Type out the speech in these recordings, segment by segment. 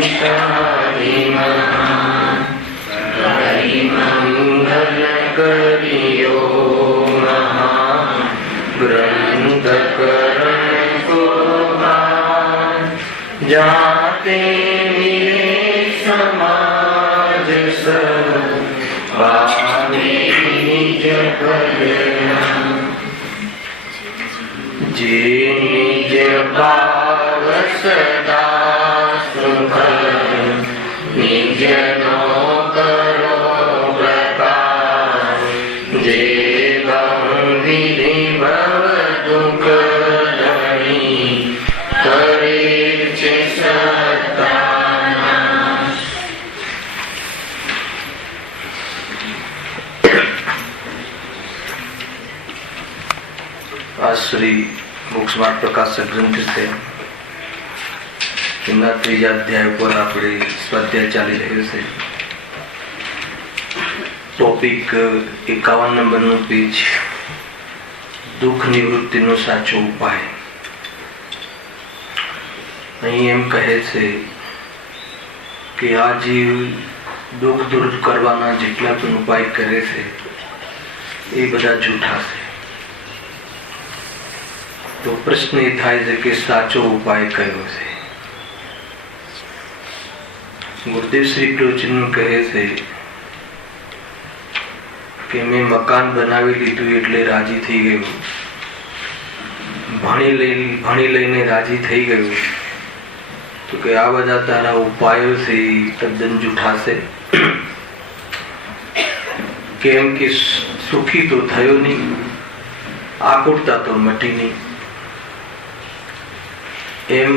સંસારી મહાન કરી મંગલ કર્યો મહાન ગ્રંથ કરણ કુરબાન જાતે સમાજ સૌ પામે નિજ કલ્યાણ જે નિજ ભાવ સદા સુખ નિજનો કરો પ્રકાશ જે ગંભીર ભવ દુઃખ ધણી કરે છે સત્તાનાશ. આ શ્રી મોક્ષમાર્ગ પ્રકાશક ગ્રંથ છે. એમના 3જા અધ્યાય પર આપણે સ્વાધ્યાય ચાલી રહ્યો છે. ટોપિક 51 નંબરનું પેજ, દુઃખ નિવૃત્તિનો સાચો ઉપાય. અહીં એમ કહે છે કે આ જીવ દુઃખ દૂર કરવાના જેટલા પણ ઉપાય કરે છે એ બધા જૂઠા છે. તો પ્રશ્ન એ થાય છે કે સાચો ઉપાય કયો છે? ગુરુદેવ શ્રી પ્રવચન કહે છે કે મેં મકાન બનાવી લીધું એટલે રાજી થઈ ગયું, ભણી લઈને રાજી થઈ ગયું. તો કે આ બધા તારા ઉપાયો છે એ તદ્દન જૂઠા છે. કેમ કે સુખી તો થયો નહીં, આકુરતા તો મટી નહીં. એમ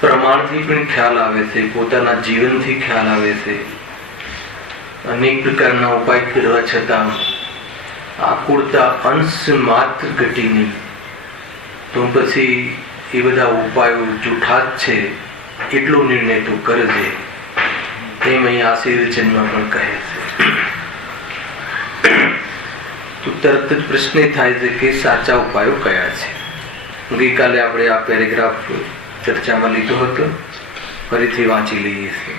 પ્રમાણથી પણ ખ્યાલ આવે છે, પોતાના જીવનથી ખ્યાલ આવે છે. અનેક પ્રકારના ઉપાય કરવા છતાં આકુરતા અંશ માત્ર ઘટી નહીં. તો પછી એ બધા ઉપાયો જૂઠા જ છે એટલો નિર્ણય તો કરજે. એમ અહીં આશીર્વચનમાં પણ કહે છે. તો તરત જ પ્રશ્ન થાય છે કે સાચા ઉપાયો કયા છે? ગઈકાલે આપણે આ પેરેગ્રાફ ચર્ચામાં લીધો હતો, ફરીથી વાંચી લઈએ છીએ.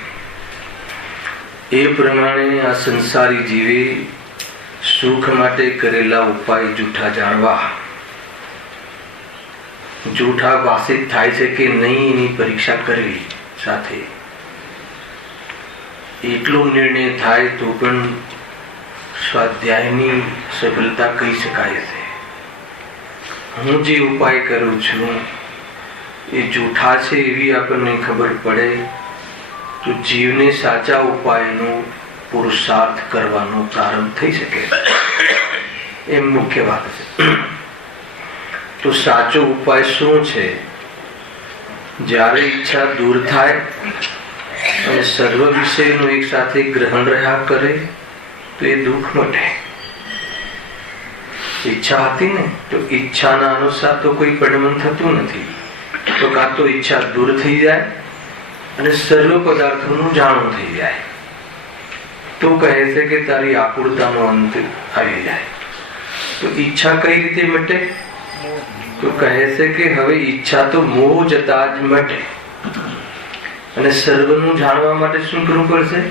એ પ્રમાણે આ સંસારી જીવે સુખ માટે કરેલા ઉપાય જૂઠા જાણવા, જૂઠા ભાષિત થાય છે કે નહીં એની પરીક્ષા કરવી. સાથે એટલો નિર્ણય થાય તો પણ સ્વાધ્યાયની સફળતા કહી શકાય છે. હું જે ઉપાય કરું છું એ જૂઠા છે એવી આપણને ખબર પડે તો જીવને સાચા ઉપાયનો પુરુષાર્થ કરવાનો પ્રારંભ થઈ શકે. એમ મુખ્ય વાત છે. તો સાચો ઉપાય શું છે? જ્યારે ઈચ્છા દૂર થાય અને સર્વ વિષયનું એક સાથે ગ્રહણ રહ્યા કરે તો એ દુઃખ મટે. ઈચ્છા હતી ને તો ઈચ્છાના અનુસાર તો કોઈ પરિણામ થતું નથી. તો કાં તો ઈચ્છા દૂર થઈ જાય અને સર્વ પદાર્થોનું જાણવું થઈ જાય. તો કહે છે કે તારી આકુરતાનો અંત આવી જાય. તો ઈચ્છા કઈ રીતે મટે? તો કહે છે કે હવે ઈચ્છા તો મોહ જતા જ મટે. અને સર્વનું જાણવા માટે શું કરવું પડશે?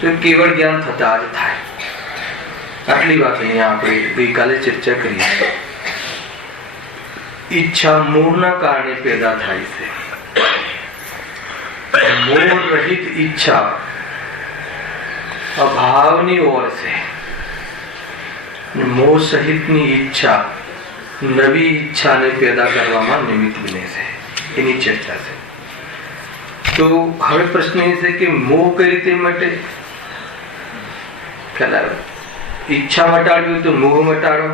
તો કેવળ જ્ઞાન થતા જ થાય. આટલી વાત અહીંયા આપણે ગઈકાલે ચર્ચા કરી. ઈચ્છા મોહના કારણે પેદા થાય છે. મોહ રહિત ઈચ્છા અભાવની ઓર છે. મોહ સહિતની ઈચ્છા નવી ઈચ્છાને પેદા કરવામાં નિમિત્ત બને છે. એની ચર્ચા છે. તો હવે પ્રશ્ન એ છે કે મોહ કઈ રીતે મટે? ઈચ્છા મટાડવી તો મોહ મટાડો.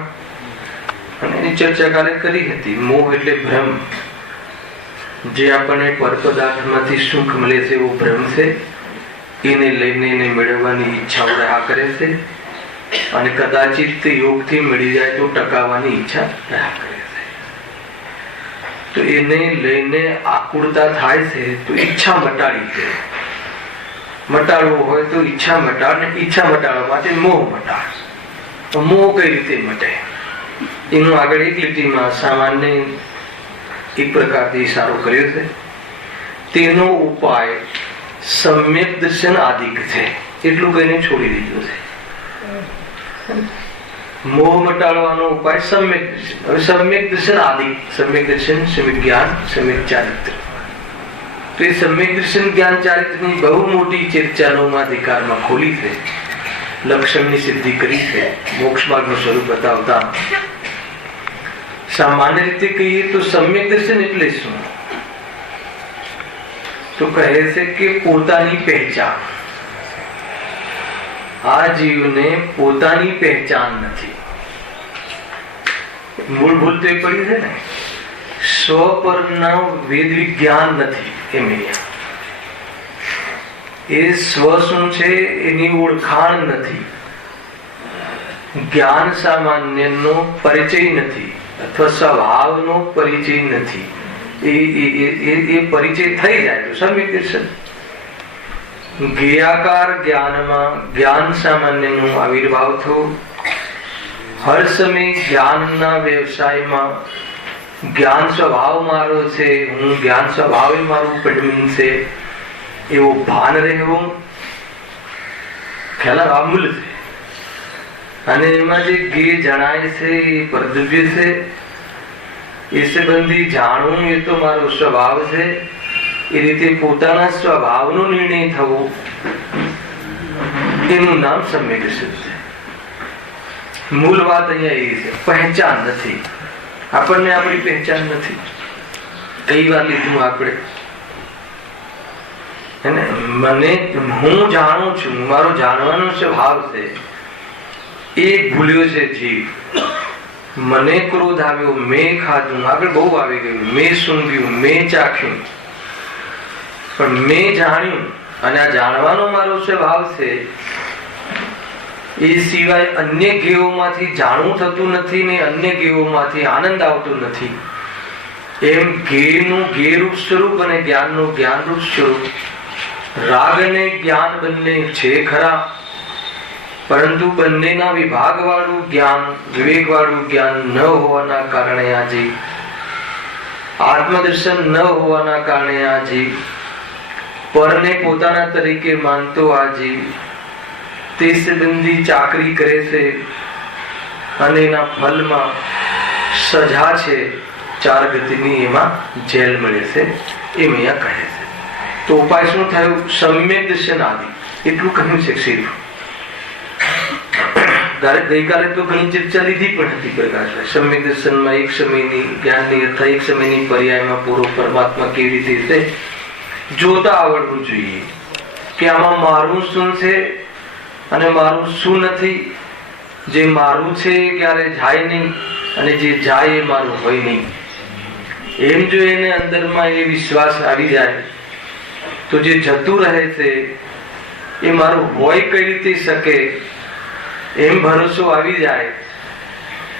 અને એની ચર્ચા કાલે કરી હતી. મોહ એટલે ભ્રમ. જે આપણને પર પદાર્થમાંથી સુખ મળે છે એવો ભ્રમ છે. એને લઈને એને મેળવવાની ઈચ્છાઓ રહ્યા કરે છે. અને કદાચિત યોગથી મળી જાય તો ટકાવવાની ઈચ્છા રહ્યા કરે છે. તો એને લઈને આકુરતા થાય છે. તો ઈચ્છા મટાડી છે. મટાડવો હોય તો ઈચ્છા મટાડ, ને ઈચ્છા મટાડવા માટે મોહ મટાડ. તો મોહ કઈ રીતે મટે? એનું આગળ એક લીટીમાં સામાન્ય એક પ્રકારથી ઇશારો કર્યો છે. તેનો ઉપાય સમ્યક દર્શન આદિક છે એટલું કહીને છોડી દીધું છે. મોહ મટાડવાનો ઉપાય સમ્યક દર્શન. હવે સમ્યક દર્શન આદિક, સમ્યક દર્શન, સમ્યક જ્ઞાન, સમ્યક ચારિત્ર. તો એ સમ્યક દર્શન જ્ઞાન ચારિત્રની બહુ મોટી ચર્ચા નવમાધિકારમાં ખોલી છે. લક્ષણની સિદ્ધિ કરી છે, મોક્ષ માર્ગનું સ્વરૂપ બતાવતા. સામાન્ય રીતે કહીએ તો સમ્યક દર્શન એટલે શું? તો કહે છે કે પોતાની પહેચાન. આ જીવને પોતાની પહેચાન નથી. મૂળભૂત તો એ પડી છે ને, સ્વ પરનું વેદ વિજ્ઞાન નથી. એ સ્વ શું છે એની ઓળખાણ નથી. જ્ઞાન સામાન્યનો પરિચય નથી અથવા સ્વભાવનો પરિચય નથી. એ પરિચય થઈ જાય તો સમ્યક દર્શન. જ્ઞેયાકાર જ્ઞાનમાં જ્ઞાન સામાન્યનો આવિર્ભાવ થયો. હર સમય જ્ઞાનના વ્યવસાયમાં જ્ઞાન સ્વભાવ મારો છે, હું જ્ઞાન સ્વભાવ મારું પડમીન છે એવું ભાન રહેવું ખ્યાલ અમૂલ છે. અને એમાં જે જ્ઞેય જણાય છે એ પરદવ્ય છે. એ સંબંધી જાણવું એ તો મારો સ્વભાવ છે. એ રીતે પોતાના સ્વભાવનો નિર્ણય થવો એનું નામ સમ્યક દર્શન છે. મૂળ વાત અહીંયા એ છે, પહેચાન નથી. આપણને આપણી પહેચાન નથી. કઈ વાર લીધું આપણે મને હું જાણું છું, મારો જાણવાનો સ્વભાવ છે એ ભૂલ્યો છે જીવ. મને ક્રોધ આવ્યો, મેં ખાધું, આગળ બહુ આવી ગયું, મેં સૂંઘ્યું, મેં ચાખ્યું, પણ મેં જાણ્યું. અને આ જાણવાનો મારો સ્વભાવ છે. એ સિવાય અન્ય જ્ઞેયોમાંથી જાણવું થતું નથી ને અન્ય જ્ઞેયોમાંથી આનંદ આવતો નથી. એમ જ્ઞેયનું જ્ઞેયરૂપ સ્વરૂપ અને જ્ઞાનનું જ્ઞાનરૂપ સ્વરૂપ, રાગ અને જ્ઞાન બંને છે ખરા, પરંતુ બંનેના વિભાગ વાળું જ્ઞાન, વિવેક વાળું જ્ઞાન ન હોવાના કારણે આજે આત્મદર્શન ન હોવાના કારણે આજે પરને પોતાના તરીકે માનતો આજે તે સંબંધી ચાકરી કરે છે અને એના ફલમાં સજા છે 4 ગતિની, એમાં જેલ મળે છે એમ અહીંયા કહે છે. તો ઉપાય શું થયો? સમ્યક દર્શન આદિ એટલું કહ્યું છે. સિર્ફ ગઈકાલે તો ઘણી ચર્ચા લીધી પણ હતી પ્રકાશભાઈ. સમ્યક દર્શનમાં એક સમયની જ્ઞાનની અથવા એક સમયની પર્યાયમાં પૂરો પરમાત્મા કેવી રીતે જોતા આવડવું જોઈએ કે આમાં મારું શું છે અને મારું શું નથી. જે મારું છે એ ક્યારે જાય નહીં અને જે જાય એ મારું હોય નહીં. એમ જો એને અંદરમાં એ વિશ્વાસ આવી જાય તો જે જતું રહે છે એ મારું હોય કઈ રીતે શકે એમ ભરોસો આવી જાય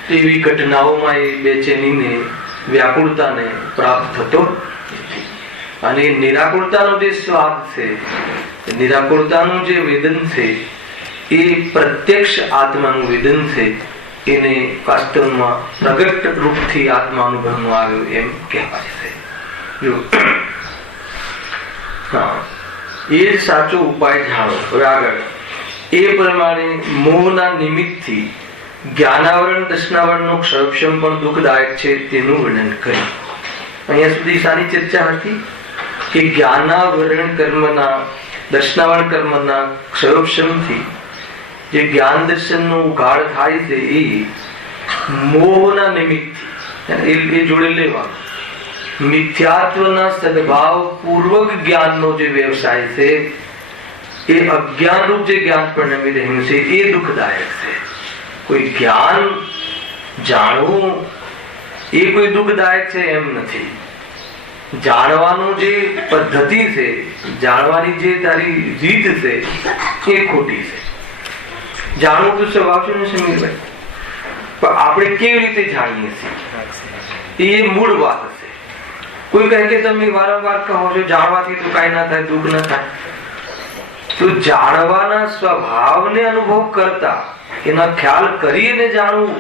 તો એવી ઘટનાઓમાં એ બેચેનીને, વ્યાકુળતાને પ્રાપ્ત થતો. અને નિરાકુળતાનો જે સ્વાદ છે, નિરાકુળતાનું જે વેદન છે એ પ્રત્યક્ષ આત્માનું વેદન છે. એને વાસ્તવમાં પ્રગટ રૂપથી આત્મા અનુભવમાં આવ્યો એમ કહેવાય છે. જો એ જ સાચો ઉપાય જાણો. હવે આગળ એ પ્રમાણે મોહના નિમિત્તથી જ્ઞાનાવરણ દર્શનાવરણનો ક્ષયક્ષમ પણ દુઃખદાયક છે તેનું વર્ણન કર્યું. અહીંયા સુધી સારી ચર્ચા હતી કે જ્ઞાનાવરણ કર્મના, દર્શનાવરણ કર્મના ક્ષયક્ષમથી જે જ્ઞાન દર્શનનો ઉઘાડ થાય છે એ મોહના નિમિત્તથી એ જોડે લેવાનું. મિથ્યાત્વના સદભાવ પૂર્વક જ્ઞાનનો જે વ્યવસાય છે એ અજ્ઞાન રૂપ જે જ્ઞાન પરિણમી રહ્યું છે એ દુઃખદાયક છે. કોઈ જ્ઞાન જાણવું એ કોઈ દુઃખદાયક છે એમ નથી. જાણવાનું જે પદ્ધતિ છે, જાણવાની જે તારી રીત છે એ ખોટી છે. જાણવું તો સ્વભાવ છે ને સમીરભાઈ, પણ આપણે કેવી રીતે જાણીએ છીએ એ મૂળ વાત છે. કોઈ કહે કે તમે વારંવાર કહો છો જાણવાથી તો કાંઈ ના થાય, દુઃખ ના થાય. તો જાણવાના સ્વભાવને અનુભવ કરતા એના ખ્યાલ કરીને જાણવું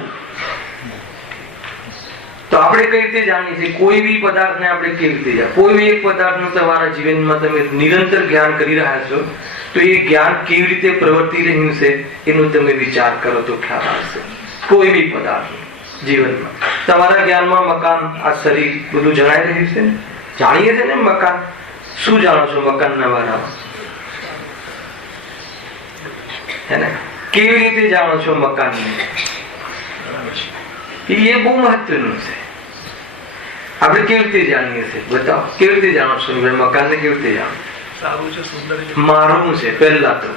તો આપણે કઈ રીતે જાણીએ છીએ? કોઈ બી પદાર્થને આપણે કેવી રીતે જાણીએ? કોઈ બી એક પદાર્થનું તમારા જીવનમાં તમે નિરંતર જ્ઞાન કરી રહ્યા છો તો એ જ્ઞાન કેવી રીતે પ્રવર્તી રહ્યું છે એનો તમે વિચાર કરો તો ખ્યાલ આવશે. કોઈ બી પદાર્થ જીવનમાં તમારા જ્ઞાનમાં મકાન, આ શરીર બધું જણાઈ રહ્યું છે ને? જાણીએ છે ને મકાન? શું જાણો છો મકાનના બારામાં? હે ને? કેવી રીતે જાણો છો મકાનને? એ બહુ મહત્વનું છે. આપણે કેવી રીતે જાણીએ છીએ? બતાવો, કેવી રીતે જાણો છો મકાનને? કેવી રીતે જાણો? સારું છે, સુંદર છે, મારું છે. પહેલા તો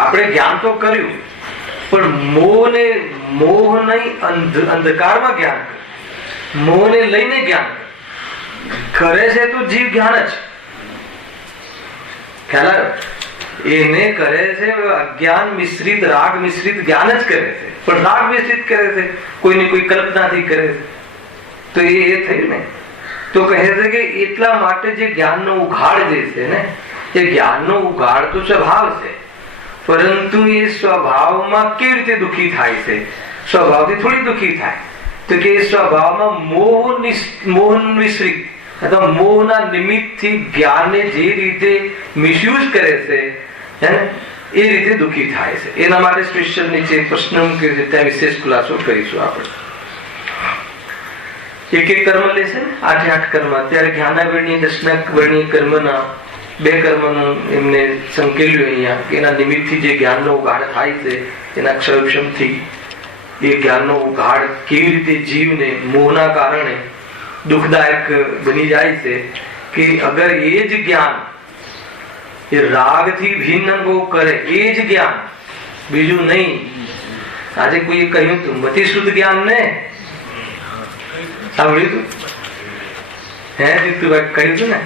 આપણે જ્ઞાન તો કર્યું, પણ મોહ નહીં, અંધકારમાં જ્ઞાન, મોહને લઈને જ્ઞાન કરે છે તો જીવ જ્ઞાન જ ખ્યાલ એને કરે છે. અજ્ઞાન મિશ્રિત, રાગ મિશ્રિત જ્ઞાન જ કરે છે, પણ રાગ મિશ્રિત કરે છે, કોઈની કોઈ કલ્પનાથી કરે છે. તો એ થયું ને. તો કહે છે કે એટલા માટે જે જ્ઞાનનો ઉઘાડ જે છે ને, એ જ્ઞાનનો ઉઘાડ તો સ્વભાવ છે, પરંતુ એ સ્વભાવમાં કેવી રીતે દુઃખી થાય છે? સ્વભાવથી થોડી દુઃખી થાય. તો કે એ સ્વભાવમાં મોહ મિશ્રિત અથવા મોહના નિમિત્તથી જ્ઞાનને જે રીતે મિસયુઝ કરે છે એ રીતે દુઃખી થાય છે. એના માટે સ્પેશિયલ નીચે પ્રશ્ન મૂક્યો છે, ત્યાં વિશેષ ખુલાસો કરીશું આપણે. એક એક કર્મ લેશે ને, 8 કર્મ. અત્યારે જ્ઞાનાવરણીય, દર્શનાવરણીય કર્મના 2 કર્મનું એમને સંકેલ્યું અહીંયા કે એના નિમિત્તથી જે જ્ઞાનનો ઉઘાડ થાય છે, એના ક્ષયક્ષમથી એ જ્ઞાનનો ઉઘાડ કેવી રીતે જીવને મોહના કારણે દુઃખદાયક બની જાય છે. કે અગર એ જ જ્ઞાન એ રાગથી ભિન્ન અનુભવ કરે, એ જ જ્ઞાન, બીજું નહીં. આજે કોઈએ કહ્યું હતું મતિ શુદ્ધ જ્ઞાન ને, સાંભળ્યું હતું? હે જીતુભાઈ કહ્યું હતું ને?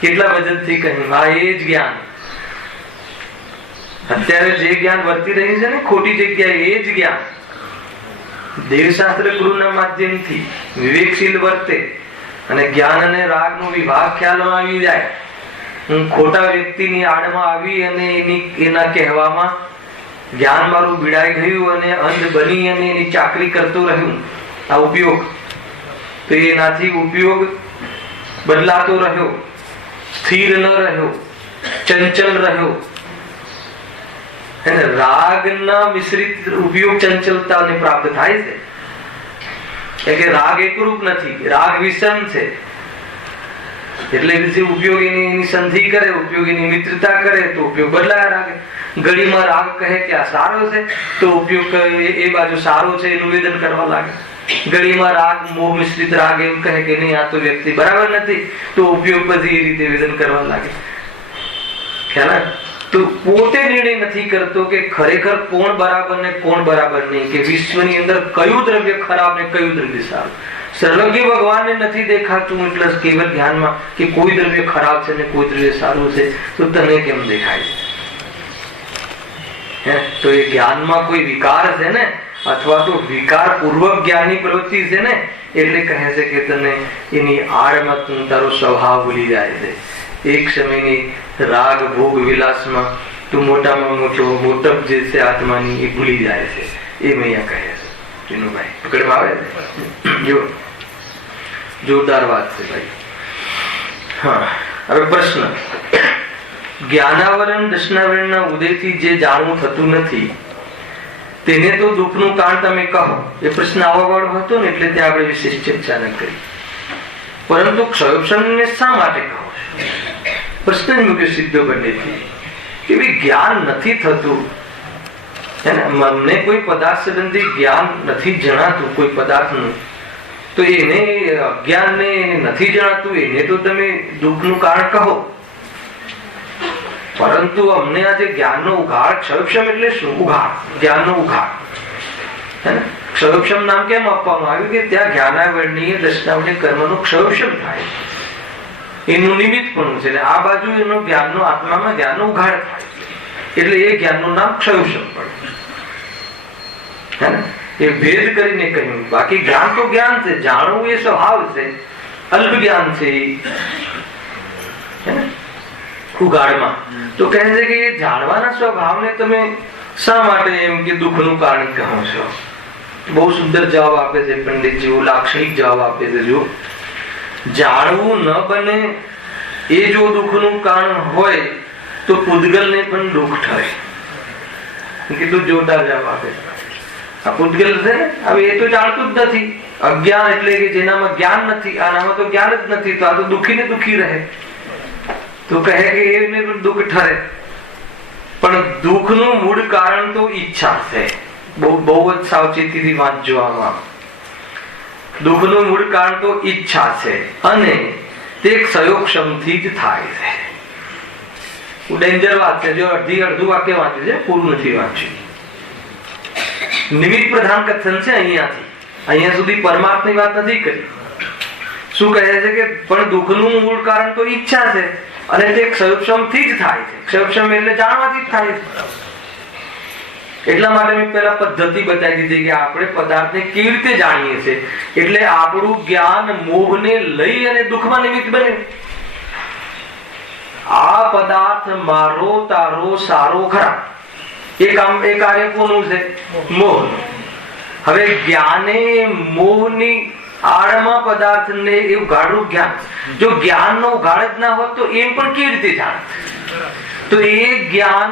કેટલા વજનથી કહ્યું? હા, એ જ જ્ઞાન. અત્યારે જે જ્ઞાન વર્તી રહ્યું છે ને ખોટી જગ્યાએ, એ જ જ્ઞાન દેવશાસ્ત્ર ગુરુના માધ્યમથી વિવેકશીલ વર્તે અને જ્ઞાન અને રાગનો વિભાગ ખ્યાલમાં આવી જાય. હું ખોટા વ્યક્તિની આડમાં આવી અને એના કહેવામાં જ્ઞાન મારું ભીડાઈ ગયું અને અંધ બની અને એની ચાકરી કરતો રહ્યું. આ ઉપયોગ તો એનાથી ઉપયોગ બદલાતો રહ્યો, સ્થિર ન રહ્યો, ચંચલ રહ્યો. રાગના મિશ્રિત ઉપયોગ ચંચલતાને પ્રાપ્ત થાય છે. કે રાગ એકરૂપ નથી, રાગ વિષમ છે. એટલે ઉપયોગ એની સંધિ કરે, ઉપયોગ એની મિત્રતા કરે તો ઉપયોગ બદલાય. રાગ ઘડીમાં રાગ કહે કે આ સારો છે તો ઉપયોગ એ બાજુ સારો છે એનું વેદન કરવા લાગે. ઘડીમાં રાગ મોહ મિશ્રિત રાગ એમ કહે કે નહીં આ તો વ્યક્તિ બરાબર નથી તો ઉપયોગ બધી એ રીતે વેદન કરવા લાગે. ખ્યાલ? તો પોતે નિર્ણય નથી કરતો કે ખરેખર કોણ બરાબર ને કોણ બરાબર નહીં, કે વિશ્વની અંદર કયું દ્રવ્ય ખરાબ ને કયું દ્રવ્ય સારું. સર્વજ્ઞ ભગવાનને નથી દેખાતું એટલે કેવલ ધ્યાનમાં કે કોઈ દ્રવ્ય ખરાબ છે ને કોઈ દ્રવ્ય સારું છે, તો તને કેમ દેખાય છે? તો એ જ્ઞાનમાં કોઈ વિકાર છે ને, અથવા તો વિકાર પૂર્વક જ્ઞાનની પ્રવૃત્તિ છે ને, એટલે કહે છે કે તને એની આડમાં તું તારો સ્વભાવ ભૂલી જાય છે. એક સમયની રાગ ભોગ વિલાસમાં તું મોટામાં મોટપ જે છે આત્માની એ ભૂલી જાય છે. એ અહીંયા કહે છે જીનુભાઈ. પકડમાં આવે જો જોરદાર વાત છે ભાઈ. હા, હવે પ્રશ્ન. જ્ઞાનાવરણ દર્શનાવરણના ઉદયથી જે જાણવું થતું નથી તેને તો દુઃખનું કારણ તમે કહો. એ પ્રશ્ન આવવા વાળો હતો ને એટલે ત્યાં આપણે વિશેષ ચર્ચા ન કરી. પરંતુ ક્ષયોક્ષણને શા માટે કહો? પ્રશ્ન જ મૂક્યો સિદ્ધો પંડિતજી કે ભાઈ જ્ઞાન નથી થતું, મને કોઈ પદાર્થ સંબંધી જ્ઞાન નથી જણાતું કોઈ પદાર્થનું, તો એને અજ્ઞાનને એને નથી જણાતું, એને તો તમે દુઃખનું કારણ કહો. પરંતુ અમને આજે જ્ઞાનનો ઉઘાડ, ક્ષયોક્ષમ એટલે શું? ઉઘાડ, જ્ઞાનનો ઉઘાડ. ક્ષયોક્ષમ નામ કેમ આપવામાં આવ્યું? કે ત્યાં જ્ઞાનાવરણીય દર્શનાવરણીય કર્મનો ક્ષયોક્ષમ થાય, એનું નિમિત્ત પણ છે. આ બાજુ એનો જ્ઞાનનો આત્મામાં જ્ઞાનનો ઉઘાડ થાય એટલે એ જ્ઞાનનું નામ ક્ષયોક્ષમ પડે. એ ભેદ કરીને કહ્યું. બાકી જ્ઞાન તો જ્ઞાન છે, જાણવું એ સ્વભાવ છે, અલ્પ જ્ઞાન છે ઉઘાડમાં. તો કહે છે કે એ જાણવાના સ્વભાવને તમે શા માટે એમ કે દુઃખનું કારણ કહો છો? બહુ સુંદર જવાબ આપે છે પંડિતજી, લાક્ષણિક જવાબ આપે છે. જો જાણવું ન બને એ જો દુઃખનું કારણ હોય તો પૂતગલને પણ દુઃખ થાય. કેટલું જોરદાર જવાબ આપે. આ પૂતગલ છે ને, હવે એ તો જાણતું જ નથી. અજ્ઞાન એટલે કે જેનામાં જ્ઞાન નથી, આનામાં તો જ્ઞાન જ નથી, તો આ તો દુઃખી ને દુઃખી રહે. તો કહે કે એને પણ દુઃખ ઠરે. પણ દુઃખનું મૂળ કારણ તો ઈચ્છા છે. બહુ જ સાવચેતીથી વાંચજો આમાં. દુઃખનું મૂળ કારણ તો ઈચ્છા છે અને તે ક્ષયોક્ષમથી જ થાય છે. ડેન્જર વાત છે. જો અડધું વાક્ય વાંચ્યું છે, પૂરું નથી વાંચ્યું. નિમિત્ત પ્રધાન કથન છે અહીંયા સુધી પરમાર્થની વાત નથી કરી. શું કહે છે કે પણ દુઃખનું મૂળ કારણ તો ઈચ્છા છે અને તે ક્ષયોક્ષમથી જ થાય છે. ક્ષયોક્ષમ એટલે જાણવાથી જ થાય છે. એટલા માટે મેં પહેલા પદ્ધતિ બતાવી દીધી કે આપણે પદાર્થને કેવી રીતે જાણીએ છીએ. એટલે આપણું જ્ઞાન મોહને લઈ અને દુઃખમાં નિમિત્ત બને. આ પદાર્થ મારો, તારો, સારો, ખરાબ, એ કાર્ય કોનું છે? મોહ. હવે જ્ઞાને મોહની આડમાં પદાર્થને એવું ગાઢું જ્ઞાન, જો જ્ઞાનનો ગાઢ જ ના હોત તો એમ પણ કેવી રીતે જાણે? તો એ જ્ઞાન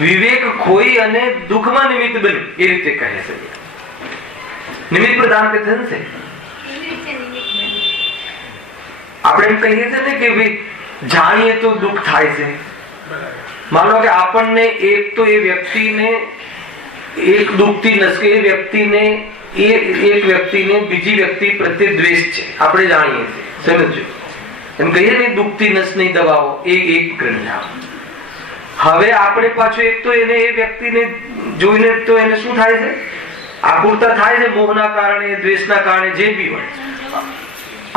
વિવેક ખોઈ અને દુઃખમાં નિમિત્ત બન્યું, એ રીતે કહે છે. નિમિત્ત પ્રધાન કથન છે. આપણે એમ કહીએ છીએ ને કે ભાઈ જાણીએ તો દુઃખ થાય છે. માનો કે આપણને એક તો એ વ્યક્તિને એક દુઃખથી નસકે, એ વ્યક્તિને એક વ્યક્તિને બીજી વ્યક્તિ પ્રત્યે દ્વેષ છે, આપણે જાણીએ છીએ. સમજો એમ કહીએ ને દુઃખથી નસની દવાઓ, એ એક ગ્રંથા. હવે આપણે પાછું એક તો એને એ વ્યક્તિને જોઈને તો એને શું થાય છે? આકુરતા થાય છે, મોહના કારણે, દ્વેષના કારણે, જે બી હોય.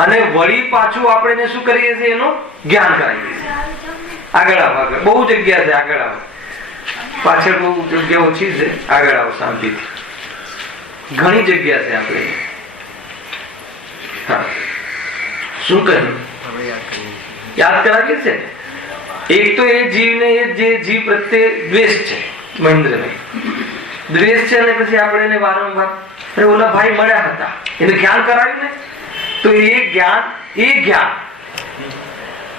અને વળી પાછું આપણે એને શું કરીએ છીએ? એનું જ્ઞાન કરાવીએ છીએ. આગળ આવો, આગળ બહુ જગ્યા છે, આગળ આવો. પાછળ બહુ જગ્યા ઓછી છે, આગળ આવો શાંતિથી. ઘણી જગ્યા છે આપણે. હા, શું કહ્યું? યાદ કરાવીએ છે. એક તો એ જીવને, જે જીવ પ્રત્યે દ્વેષ છે, મહેન્દ્રભાઈ દ્વેષ છે, અને પછી આપણે એને વારંવાર ઓલા ભાઈ મળ્યા હતા, એને જ્ઞાન કરાવ્યું ને, તો એ જ્ઞાન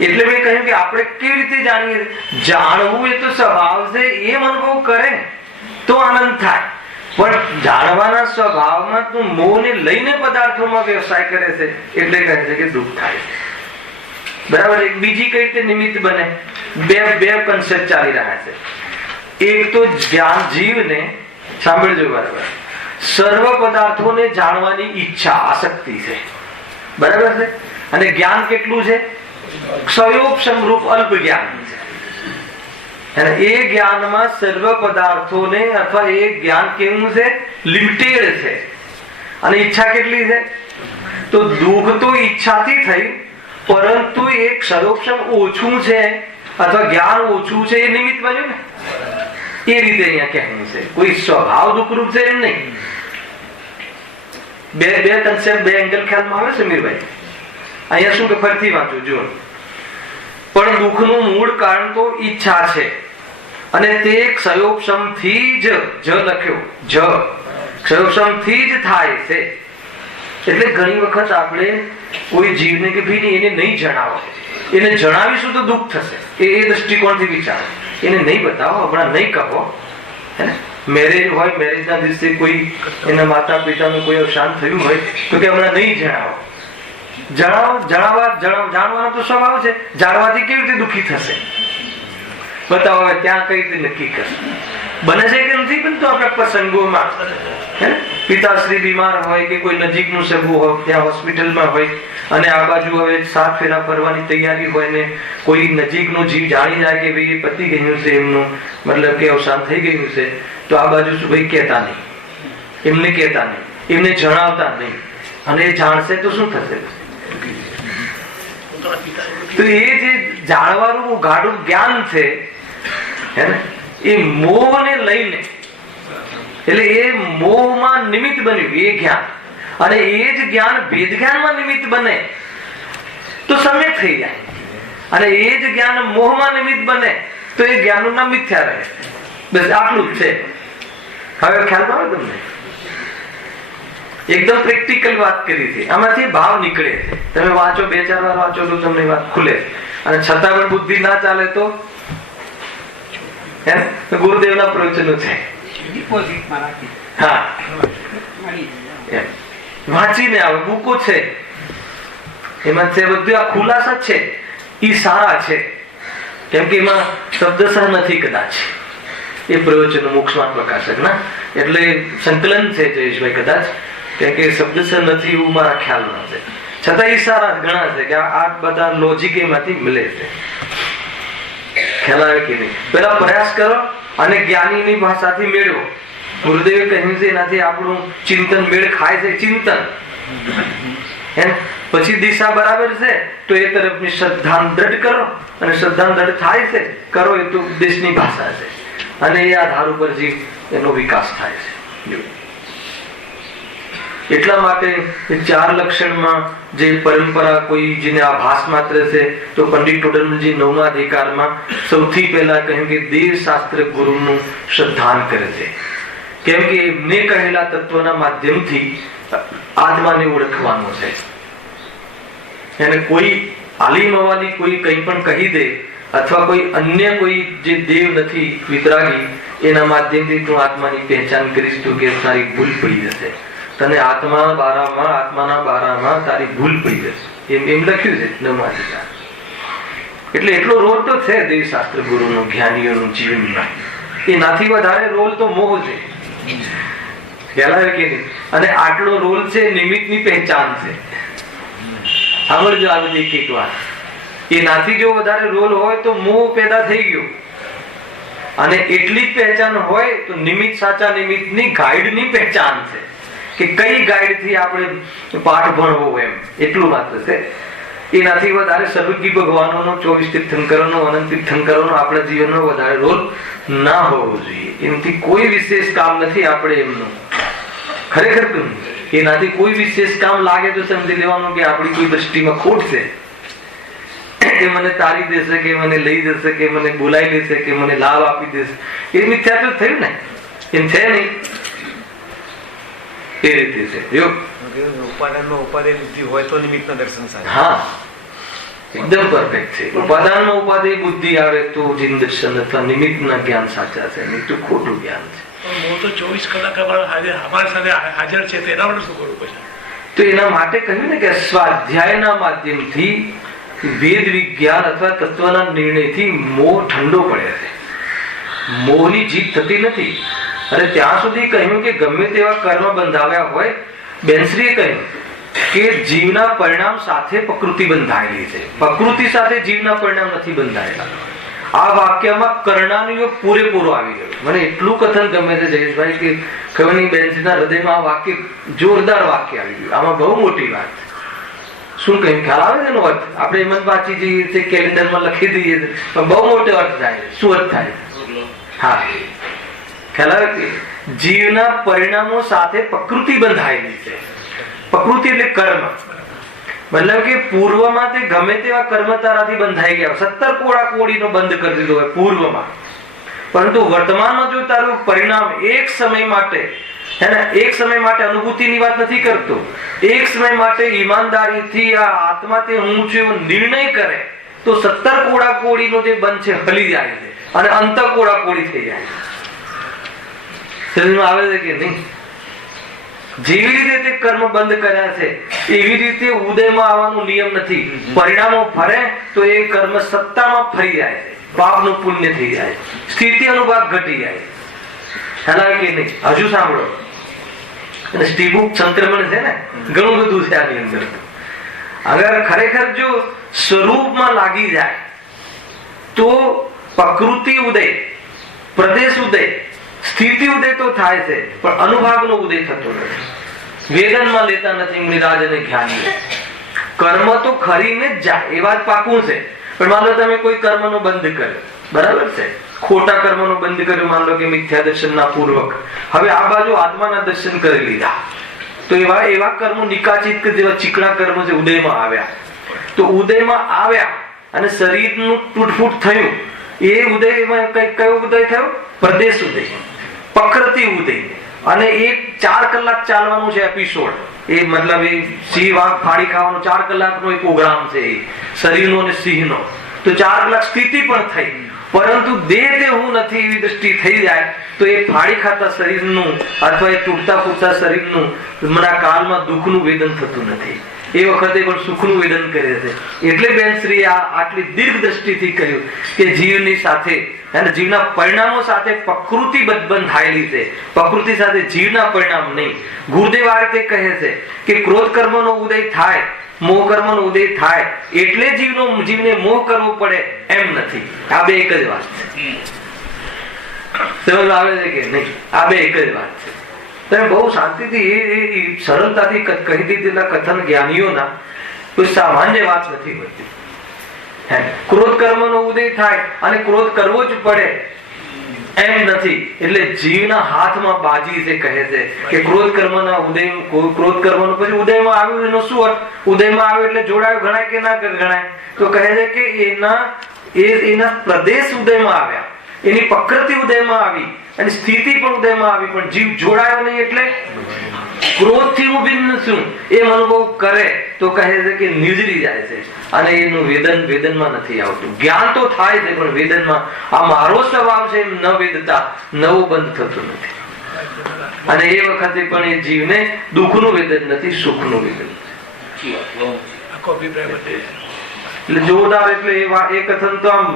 એટલે મેં કહ્યું કે આપણે કેવી રીતે જાણીએ? જાણવું એ તો સ્વભાવ છે, એમ અનુભવ કરે તો આનંદ થાય. પણ જાણવાના સ્વભાવમાં તું મોહને લઈને પદાર્થોમાં વ્યવસાય કરે છે, એટલે કહે છે કે દુઃખ થાય. બરાબર. એક બીજી કઈ રીતે નિમિત્ત બને? બે કન્સેપ્ટ ચાલી રહ્યા છે. એક તો જ્ઞાન જીવને, સાંભળજો બરાબર, સર્વ પદાર્થોને જાણવાની ઈચ્છા, આસક્તિ છે. બરાબર છે. અને જ્ઞાન કેટલું છે? ક્ષયોક્ષમ રૂપ અલ્પ જ્ઞાન છે. અને એ જ્ઞાનમાં સર્વ પદાર્થોને, અથવા એ જ્ઞાન કેવું છે? લિમિટેડ છે. અને ઈચ્છા કેટલી છે? તો દુઃખ તો ઈચ્છાથી થઈ, પરંતુ એ ક્ષયોક્ષમ ઓછું છે અથવા જ્ઞાન ઓછું છે, એ નિમિત્ત બન્યું ને. એ રીતે અહીંયા કહેવું છે. કોઈ સ્વભાવ દુઃખરૂપ છે એમ નહીં. બે કન્સેપ્ટ, બે એંગલ ખ્યાલમાં આવે છે મીરભાઈ. અહીંયા શું કે ફરીથી વાંચું જુઓ. પણ દુઃખનું મૂળ કારણ તો ઈચ્છા છે અને તે ક્ષયોક્ષમથી જ લખ્યો, ક્ષયોક્ષમથી જ થાય છે. એટલે ઘણી વખત આપણે કોઈ જીવને કે ભાઈ એને નહીં જણાવો, એને જણાવીશું તો દુઃખ થશે, એ દ્રષ્ટિકોણથી વિચારો. એને નહીં બતાવો, હમણાં નહીં કહો. હે ને, મેરેજ હોય, મેરેજના દિવસે કોઈ એના માતા પિતાનું કોઈ અવસાન થયું હોય તો કે હમણાં નહીં જણાવો. જાણવાનો તો સ્વભાવ છે. જાણવાથી કેવી રીતે દુઃખી થશે? બતાવો. હવે ત્યાં કઈ રીતે નક્કી કરશે? બને છે કે નથી બનતું? આપણા પ્રસંગોમાં પિતાશ્રી બીમાર હોય કે કોઈ નજીકનું સગું હોય, ત્યાં હોસ્પિટલમાં હોય, અને આ બાજુ હવે 7 ફેરા ફરવાની તૈયારી હોય ને કોઈ નજીકનો જીવ જાણી જાય કે ભાઈ પતી ગયું છે એમનું, મતલબ કે અવસાન થઈ ગયું છે, તો આ બાજુ શું ભાઈ કહેતા નહીં, એમને કહેતા નહીં, એમને જણાવતા નહીં. અને એ જાણશે તો શું થશે? તો એ જે જાણવાનું ગાઢું જ્ઞાન છે, હે ને, એ મોહને લઈને, એટલે એ મોહમાં નિમિત્ત બન્યું એ જ્ઞાન. અને એ જ જ્ઞાન ભેદ જ્ઞાનમાં નિમિત્ત બને તો સમ્યક થઈ જાય. અને એ જ જ્ઞાન મોહમાં નિમિત્ત બને તો એ જ્ઞાનનું નામ મિથ્યા રહે. બસ આટલું જ છે. હવે ખ્યાલ આવે તમને? એકદમ પ્રેક્ટિકલ વાત કરી છે, આમાંથી ભાવ નીકળે છે. તમે વાંચો, 2-4 વાર વાંચો તો તમને વાત ખુલે. અને છતાં પણ બુદ્ધિ ના ચાલે તો ગુરુદેવના પ્રવચનો છે. હા, વાંચીને આવે, બુકો છે, એમાં છે બધું આ ખુલાસા છે, એ સારા છે. કેમ કે એમાં શબ્દસહ નથી કદાચ એ પ્રવચનો મોક્ષમાર્ગ પ્રકાશક ના, એટલે સંકલન છે જયેશભાઈ કદાચ, કેમ કે શબ્દસહ નથી એવું મારા ખ્યાલમાં છે. છતાં એ સારા ઘણા છે કે આ બધા લોજિક એમાંથી મળે છે. ખ્યાલ આવે કે નહીં? પેલા પ્રયાસ કરો અને જ્ઞાનીની ભાષાથી મેળવો. ગુરુદેવે કહ્યું છે એનાથી આપણું ચિંતન મેળ ખાય છે. ચિંતન પછી દિશા બરાબર છે તો એ તરફની શ્રદ્ધા દ્રઢ કરો, અને શ્રદ્ધા દ્રઢ થાય છે કરો એ તો દેશની ભાષા છે, અને એ આધાર ઉપર જીવ એનો વિકાસ થાય છે. એટલા માટે 4 લક્ષણમાં જે પરંપરા કોઈ જેને આભાસ માત્ર છે, તો પંડિત ટોડરમલજી 9મા અધિકારમાં સૌથી પહેલા કહ્યું કે દેવ શાસ્ત્ર ગુરુનું શ્રદ્ધાન કરે છે. કેમ કે એમને કહેલા તત્વના માધ્યમથી આત્માને ઓળખવાનો છે. એને કોઈ આલિમ અવાલી કોઈ કંઈ પણ કહી દે, અથવા કોઈ અન્ય કોઈ જે દેવ નથી વિતરાગી, એના માધ્યમથી તું આત્માની પહેચાન કરીશ તો કે તારી ભૂલ પડી જશે. તને આત્માના બારામાં તારી ભૂલ પડી જશે, એમ લખ્યું છે 9મા અધિકાર. એટલે એટલો રોલ તો છે દેવ શાસ્ત્ર ગુરુનો જ્ઞાનીઓનું જીવનમાં. એનાથી વધારે રોલ તો મોહ છે. ખ્યાલ આવે કે નહીં? અને આટલો રોલ છે નિમિત્તની પહેચાન છે. સાંભળજો આ બધી એક વાત. એનાથી જો વધારે રોલ હોય તો મોહ પેદા થઈ ગયો, અને એટલી જ પહેચાન હોય તો નિમિત્ત, સાચા નિમિત્તની ગાઈડની પહેચાન છે કે કઈ ગાઈડ થી આપણે પાઠ ભણવો એમ, એટલું માત્ર છે. એનાથી વધારે સર્વજ્ઞ ભગવાનોનો, 24 તીર્થંકરોનો, અનંત તીર્થંકરોનો આપણા જીવનનો વધારે રોલ ના હોવો જોઈએ. એનાથી કોઈ વિશેષ કામ નથી આપણે એમનું. ખરેખર એનાથી કોઈ વિશેષ કામ લાગે તો સમજી લેવાનું કે આપણી કોઈ દ્રષ્ટિમાં ખોટ છે. કે મને તારી દેશે, કે મને લઈ જશે, કે મને બોલાવી દેશે, કે મને લાભ આપી દેશે, એ મિથ્યા તો થયું ને, એમ છે નહીં. એ રીતે છે. ઉપાદાનમાં ઉપાદેય બુદ્ધિ હોય તો નિમિત્તના દર્શન થાય. હા, એકદમ પરફેક્ટ છે. ઉપાદાનમાં ઉપાદેય બુદ્ધિ આવે તો જીન દર્શન અથવા નિમિત્તના જ્ઞાન સાચા છે, નહીં તો ખોટું જ્ઞાન છે. હું તો 24 કલાક અમારી સાથે હાજર છે, તેના માટે શું કરવું પડશે? તો એના માટે કહ્યું ને કે સ્વાધ્યાયના માધ્યમથી વેદ વિજ્ઞાન અથવા તત્વના નિર્ણયથી મોહ ઠંડો પડે છે. મોહની જીત થતી નથી. અને ત્યાં સુધી કહ્યું કે ગમે તેવા કર્મ બંધાવ્યા હોય, બેનશ્રીએ કહ્યું કે જીવના પરિણામ સાથે પ્રકૃતિ બંધાયેલી છે, પ્રકૃતિ સાથે જીવના પરિણામ નથી બંધાયેલા. આ વાક્યમાં કર્ણાનુયોગ પૂરેપૂરો આવી ગયો. મને એટલું કથન ગમે છે જયેશભાઈ કે ખબર નહીં, બેનશ્રીના હૃદયમાં આ વાક્ય જોરદાર વાક્ય આવી ગયું. આમાં બહુ મોટી વાત. શું કહ્યું? ખ્યાલ આવે છે એનો અર્થ? આપણે એમ જ વાંચી જઈએ છીએ, કેલેન્ડરમાં લખી દઈએ છીએ, પણ બહુ મોટો અર્થ થાય. શું અર્થ થાય? હા, ખ્યાલ આવે કે જીવના પરિણામો સાથે પ્રકૃતિ બંધાયેલી છે. પ્રકૃતિ એટલે કર્મ. મતલબ કે પૂર્વમાં તે ગમે તેવા કર્મ તારાથી બંધાઈ ગયા, 17 કોડા કોડીનો બંધ કરી દીધો હોય પૂર્વમાં, પરંતુ વર્તમાનમાં જો તારું પરિણામ એક સમય માટે, હે ને, એક સમય માટે અનુભૂતિની વાત નથી કરતો, એક સમય માટે ઈમાનદારીથી આ આત્મા તે હું છું એવો નિર્ણય કરે તો 17 કોડા કોડીનો જે બંધ છે હલી જાય છે, અને અંત કોડા કોડી થઈ જાય છે. સમજમાં આવે છે કે નહીં? જેવી રીતે તે કર્મ બંધ કર્યા છે એવી રીતે ઉદયમાં આવવાનો નિયમ નથી. પરિણામો ફરે તો એ કર્મ સત્તામાં ફરી જાય છે, પાપનું પુણ્ય થઈ જાય, સ્થિતિ અનુભાગ ઘટી જાય. ખ્યાલ કે નહીં? હજુ સાંભળો. અને સ્ટીબુક સંક્રમણ છે ને, ઘણું બધું છે આની અંદર. અગર ખરેખર જો સ્વરૂપમાં લાગી જાય તો પ્રકૃતિ ઉદય, પ્રદેશ ઉદય, સ્થિતિ ઉદય તો થાય છે, પણ અનુભાવનો ઉદય થતો નથી. વેદનમાં લેતા નથી મુનિરાજ અને જ્ઞાની. કર્મ તો ખરીને જ જાય, એ વાત પાકું છે. પણ માનો તમે કોઈ કર્મનો બંધ કર્યો, બરાબર છે, ખોટા કર્મનો બંધ કર્યો, માન લો કે મિથ્યા દર્શનના પૂર્વક, હવે આ બાજુ આત્માના દર્શન કરી લીધા, તો એવા કર્મો નિકાચિત જેવા ચીકણા કર્મો જે ઉદયમાં આવ્યા, તો ઉદયમાં આવ્યા અને શરીરનું તૂટફૂટ થયું, એ ઉદયમાં કયો ઉદય થયો? પ્રદેશ ઉદય, પ્રકૃતિ ઉદય. અને એક 4 કલાક ચાલવાનું છે એપિસોડ, એ મતલબ એ સિંહ વાઘ ફાડી ખાવાનો 4 કલાકનો એક પ્રોગ્રામ છે એ શરીરનો અને સિંહનો. તો 4 કલાક સ્થિતિ પણ થઈ, પરંતુ દેહ તે હું નથી એવી દ્રષ્ટિ થઈ જાય તો એ ફાડી ખાતા શરીરનું અથવા એ તૂટતા ફૂટતા શરીરનું મને કાળમાં દુઃખનું વેદન થતું નથી, એ વખતે પણ સુખનું વેદન કરે છે. એટલે બેન શ્રી આટલી દીર્ઘ દ્રષ્ટિથી કહ્યું કે જીવની સાથે અને જીવના પરિણામો સાથે પ્રકૃતિ બંધાયેલી છે, પ્રકૃતિ સાથે જીવના પરિણામ નહીં. ગુરુદેવ આ રીતે કહે છે કે ક્રોધ કર્મનો ઉદય થાય, મોહ કર્મનો ઉદય થાય એટલે જીવને મોહ કરવો પડે એમ નથી. આ બે એક જ વાત છે. સમજ આવે છે કે નહીં? આ બે એક જ વાત છે. તમે બહુ શાંતિથી એ સરળતાથી કહી દીધેલા કથન જ્ઞાનીઓના કોઈ સામાન્ય વાત નથી હોતી. ક્રોધ કર્મનો ઉદય થાય અને ક્રોધ કરવો જ પડે એમ નથી. એટલે જીવના હાથમાં બાજી છે કહે છે કે ક્રોધ કર્મના ઉદય, ક્રોધ કર્મનો પછી ઉદયમાં આવ્યું એનો શું અર્થ? ઉદયમાં આવ્યું એટલે જોડાયું ગણાય કે ના ગણાય? તો કહે છે કે એના પ્રદેશ ઉદયમાં આવ્યા, એની પ્રકૃતિ ઉદયમાં આવી અને સ્થિતિ પણ ઉદયમાં આવી, પણ જીવ જોડાયો નહીં. એટલે ક્રોધથી હું ભિન્ન છું એમ અનુભવ કરે તો કહે છે કે નિર્જરી જાય છે અને એનું વેદનમાં નથી આવતું. જ્ઞાન તો થાય છે પણ વેદનમાં આ મારો સ્વભાવ છે એમ ન વેદતા નવો બંધ થતું નથી. અને એ વખતે પણ એ જીવને દુઃખનું વેદન નથી, સુખનું વેદન. એટલે જોરદાર. એટલે એ કથન તો આમ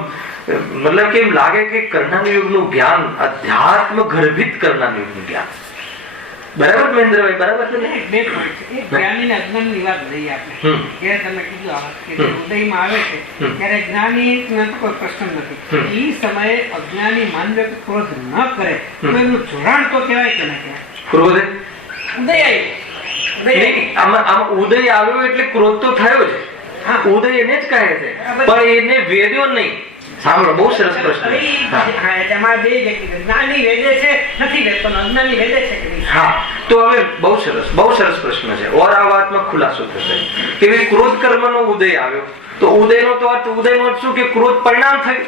મતલબ કેમ લાગે કે કર્ણાની યુગનું જ્ઞાન અધ્યાત્મ ગર્ભિત કર્ણાની યુગનું જ્ઞાન. બરાબર મહેન્દ્રભાઈ? બરાબર છે ને? બે point છે. એક જ્ઞાની ને અજ્ઞાની વાત લઈએ આપણે. કે તમે કીધું આ કે ઉદયમાં આવે છે ત્યારે જ્ઞાની કોઈ પ્રશ્ન નથી. એ સમયે અજ્ઞાની માનવે ક્રોધ ન કરે તો એનું જોડાણ તો કહેવાય કે ના કહેવાય? ક્રોધ ઉદય આવ્યો, આમાં ઉદય આવ્યો એટલે ક્રોધ તો થયો છે. ઉદય એને જ કહે છે પણ એને વેદ્યો નહીં. સાંભળો, બહુ સરસ પ્રશ્ન. હા, તો હવે બહુ સરસ પ્રશ્ન છે. ઓર આ વાતમાં ખુલાસો થશે કે ક્રોધ કર્મનો ઉદય આવ્યો તો ઉદયનો તો અર્થ, ઉદયનો અર્થ શું કે ક્રોધ પરિણામ થયું.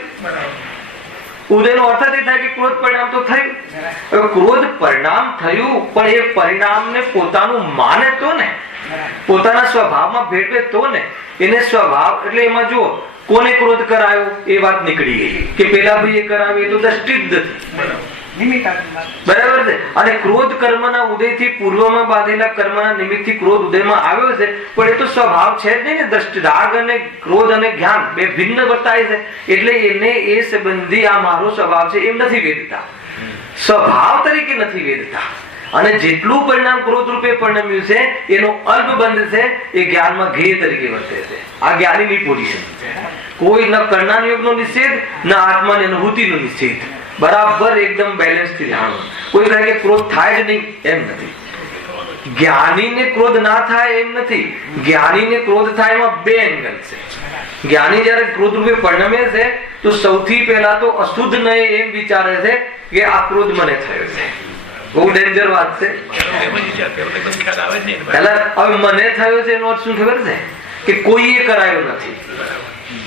ઉદયનો અર્થ એ થાય કે ક્રોધ પરિણામ તો થયું. હવે ક્રોધ પરિણામ થયું પણ એ પરિણામને પોતાનું માને તો ને, પોતાના સ્વભાવમાં ભેટવે તો ને. એને સ્વભાવ એટલે એમાં જુઓ કોને ક્રોધ કરાયો એ વાત નીકળી ગઈ કે પેલા ભાઈ એ કરાવ્યો એ તો દ્રષ્ટિ જ નથી. બરાબર છે? અને ક્રોધ કર્મના ઉદયથી પૂર્વમાં બાંધેલા કર્મના નિમિત્તથી ક્રોધ ઉદયમાં આવ્યો છે પણ એ તો સ્વભાવ છે જ નહીં ને. દ્રષ્ટિ, રાગ અને ક્રોધ અને જ્ઞાન બે ભિન્ન વર્તાય છે એટલે એને એ સંબંધી આ મારો સ્વભાવ છે એમ નથી વેદતા, સ્વભાવ તરીકે નથી વેદતા. અને જેટલું પરિણામ ક્રોધ રૂપે પરિણમ્યું છે એનો અલ્પ બંધ છે એ જ્ઞાનમાં ધ્યેય તરીકે વર્તે છે. આ જ્ઞાનીની પોઝિશન. કોઈ ન કર્ણાન યોગનો નિષેધ ન આત્માની અનુભૂતિનો નિષેધ. બરાબર એકદમ બેલેન્સ થી જાણવું. કોઈ કહે કે ક્રોધ થાય જ નહીં એમ નથી. જ્ઞાનીને ક્રોધ ના થાય એમ નથી. જ્ઞાનીને ક્રોધ થાય એમાં બે એંગલ છે. જ્ઞાની જયારે ક્રોધ રૂપે પરિણમે છે તો સૌથી પહેલા તો અશુદ્ધ ન એમ વિચારે છે કે આ ક્રોધ મને થયો છે. બહુ ડેન્જર વાત છે. હવે મને થયો છે એનો અર્થ શું ખબર છે કે કોઈએ કરાયો નથી.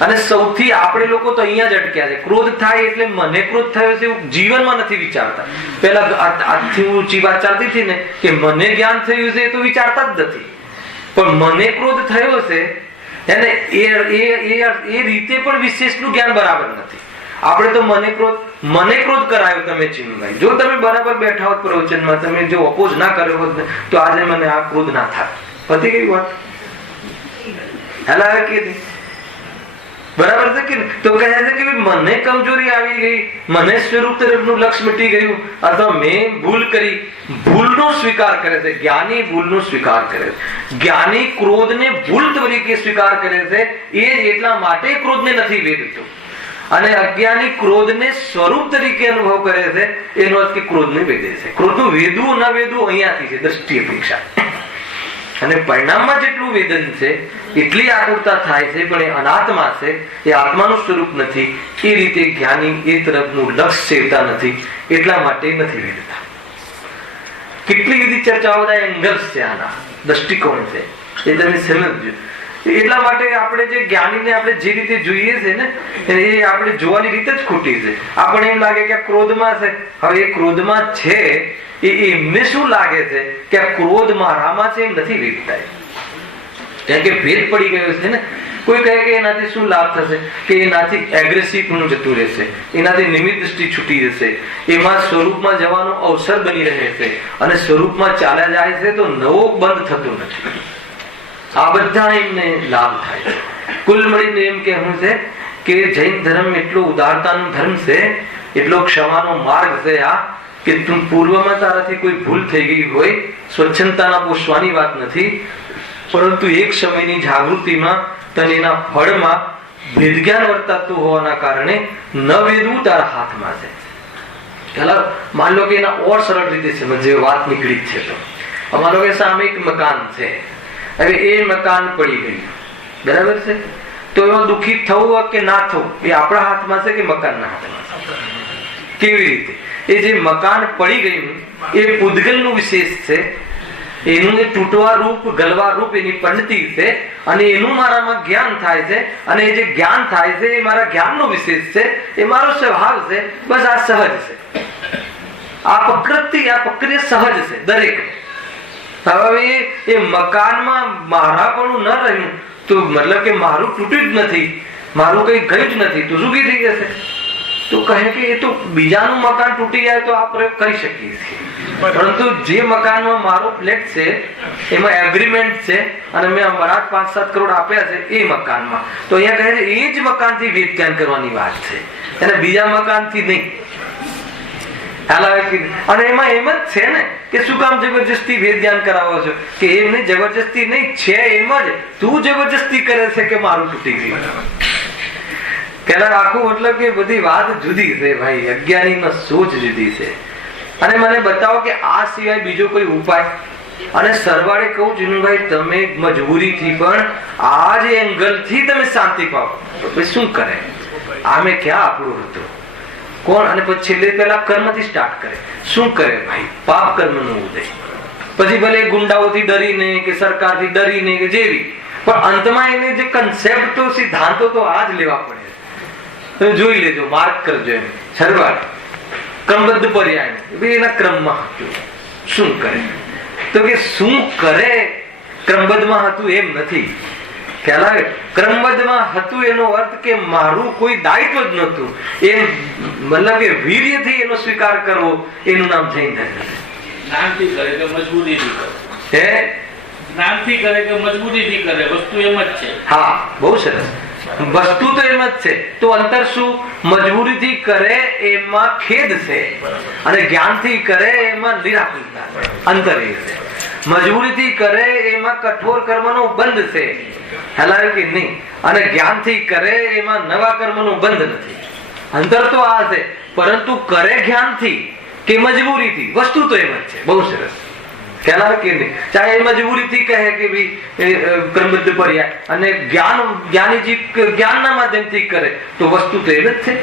અને સૌથી આપણે લોકો તો અહીંયા જ અટક્યા છે. ક્રોધ થાય એટલે મને ક્રોધ થયો છે એવું જીવનમાં નથી વિચારતા. પેલા આજથી ઊંચી વાત ચાલતી હતી ને કે મને જ્ઞાન થયું છે એ તો વિચારતા જ નથી. પણ મને ક્રોધ થયો છે એને એ રીતે પણ વિશેષનું જ્ઞાન બરાબર નથી. આપણે તો મને ક્રોધ કરાયો તમે ચીનુભાઈ. જો તમે બરાબર બેઠા હોત પ્રવચનમાં, તમે જો ઓપોઝ ના કર્યો હોત તો આજે મને આ ક્રોધ ના થાય. પતી ગઈ વાત? હેલા કે બરાબર છે કે? તો કહે છે કે મને કમજોરી આવી ગઈ, મને સ્વરૂપ તરફનું લક્ષ્ય મટી ગયું અથવા મેં ભૂલ કરી. ભૂલનો સ્વીકાર કરે છે જ્ઞાની. ભૂલનો સ્વીકાર કરે છે જ્ઞાની. ક્રોધને ભૂલ તરીકે સ્વીકાર કરે છે એ એટલા માટે ક્રોધને નથી વેદતો. અને અજ્ઞાની ક્રોધને સ્વરૂપ તરીકે અનુભવ કરે છે એનો અર્થ કે ક્રોધને વેદે છે. ક્રોધનું વેદવું ન વેદવું અહીંયાથી છે દ્રષ્ટિ અપેક્ષા. અને પરિણામમાં જેટલું વેદન છે એટલી આકુરતા થાય છે પણ એ અનાત્મા છે, એ આત્માનું સ્વરૂપ નથી. એ રીતે જ્ઞાની એ તરફનું લક્ષ્ય સેવતા નથી એટલા માટે નથી વેદતા. કેટલી બધી ચર્ચાઓ, બધા એંગલ્સ છે, આના દ્રષ્ટિકોણ છે એ તમે સમજજો. એટલા માટે આપણે જે જ્ઞાનીને આપણે જે રીતે જોઈએ છે ને એ આપણે જોવાની રીત જ ખોટી છે. આપણને એમ લાગે કે ક્રોધમાં છે. હવે એ ક્રોધમાં છે એમને શું લાગે છે કે આ ક્રોધ મારામાં છે એમ નથી વેચતા, કારણ કે ભેદ પડી ગયો છે ને. કોઈ કહે કે એનાથી શું લાભ થશે કે એનાથી એગ્રેસિવ પણ જતું રહેશે, એનાથી નિમિત્ત દૃષ્ટિ છૂટી જશે, એમાં સ્વરૂપમાં જવાનો અવસર બની રહે છે અને સ્વરૂપમાં ચાલ્યા જાય છે તો નવો બંધ થતો નથી. આ બધા એમને લાભ થાય છે. કુલ મળીને એમ કહેવું છે કે જૈન ધર્મ એટલો ઉદારતાનો ધર્મ છે, એટલો ક્ષમાનો માર્ગ છે આ, કે તું પૂર્વમાં તારાથી કોઈ ભૂલ થઈ ગઈ હોય, સ્વચ્છંદતાના પોષવાની વાત નથી, પરંતુ એક સમયની જાગૃતિમાં તને એના ફળમાં વેદજ્ઞાન વર્તાતું હોવાના કારણે ન વેદવું તારા હાથમાં છે. ચાલો માન લો કે એના ઓર સરળ રીતે સમજે વાત નીકળી જ છે. તો માન લો કે સામે એક મકાન છે, હવે એ મકાન પડી ગયું, બરાબર છે, તો એમાં દુઃખી થવું કે ના થવું એ આપણા હાથમાં છે કે મકાનના હાથમાં છે? કેવી રીતે? એ જે મકાન પડી ગયું એ પૂતગલનું વિશેષ છે, એનું એ તૂટવા રૂપ ગલવા રૂપ એની પંડિતિ છે, અને એનું મારામાં જ્ઞાન થાય છે, અને એ જે જ્ઞાન થાય છે એ મારા જ્ઞાનનો વિશેષ છે, એ મારો સ્વભાવ છે. બસ આ સહજ છે, આ પ્રકૃતિ સહજ છે દરેક. હવે એ મકાનમાં મારાપણું ન રહ્યું તો મતલબ કે મારું તૂટ્યું જ નથી, મારું કઈ ગયું જ નથી, તો શું થઈ જશે? તો કહે કે એ તો બીજાનું મકાન તૂટી જાય તો આ પ્રયોગ કરી શકીએ છીએ, પરંતુ જે મકાનમાં મારો ફ્લેટ છે એમાં એગ્રીમેન્ટ છે અને મેં અમારા 5-7 કરોડ આપ્યા છે એ મકાનમાં, તો અહીંયા કહે છે એ જ મકાનથી વેચાણ કરવાની વાત છે, અને બીજા મકાનથી નહીં. અને એમાં એમ જ છે ને કે શું કામ જબરજસ્તી વેદ જ્ઞાન કરાવો છો? કે એમને જબરજસ્તી નહીં છે, એમ જ તું જબરજસ્તી કરે છે કે મારું તૂટી ગયું. પેલા આખું મતલબ કે બધી વાત જુદી છે ભાઈ, અજ્ઞાનીમાં સોચ જુદી છે. અને મને બતાવો કે આ સિવાય બીજો કોઈ ઉપાય? અને સરવાળે કહું છું ભાઈ, તમે મજબૂરીથી પણ આ જ એંગલથી તમે શાંતિ પાવો તો પછી શું કરે? આમે ક્યાં આપણું હતું કોણ? અને પછી છેલ્લે પેલા કર્મથી સ્ટાર્ટ કરે. શું કરે ભાઈ? પાપ કર્મનો ઉદય. પછી ભલે ગુંડાઓથી ડરીને કે સરકારથી ડરીને કે જેવી, પણ અંતમાં એને જે કન્સેપ્ટો સિદ્ધાંતો તો આ જ લેવા પડે. તમે જોઈ લેજો, માર્ક કરજો. એમ સરવાળ ક્રમબદ્ધ પર્યાય એના ક્રમમાં હતું. શું કરે? તો કે શું કરે ક્રમબદ્ધમાં હતું એમ નથી. ખ્યાલ આવે? ક્રમબદ્ધમાં હતું એનો અર્થ કે મારું કોઈ દાયિત્વ જ નહોતું, એ મતલબ કે વીર્યથી એનો સ્વીકાર કરવો, એનું નામ જૈન ધર્મ. જ્ઞાનથી કરે કે મજબૂરીથી કરે? હે, જ્ઞાનથી કરે કે મજબૂરીથી કરે? વસ્તુ એમ જ છે. હા, બહુ સરસ. વસ્તુ તો એમ જ છે, તો અંતર શું? મજબૂરીથી કરે એમાં ખેદ છે, અને જ્ઞાનથી કરે એમાં નિરાકુરતા છે. અંતર એ છે. મજબૂરીથી કરે એમાં કઠોર કર્મનો બંધ છે, હેલાય કે નહીં, અને જ્ઞાનથી કરે એમાં નવા કર્મનો બંધ નથી. અંતર તો આ છે, પરંતુ કરે જ્ઞાનથી કે મજબૂરીથી, વસ્તુ તો એમ જ છે. બહુ સરસ. ખ્યાલ કે નહીં? ચાહે એ મજબૂરીથી કહે કે ભાઈ ક્રમબદ્ધ પર્યાય, અને જ્ઞાનીજી જ્ઞાનના માધ્યમથી કરે તો વસ્તુ તો એમ જ છે,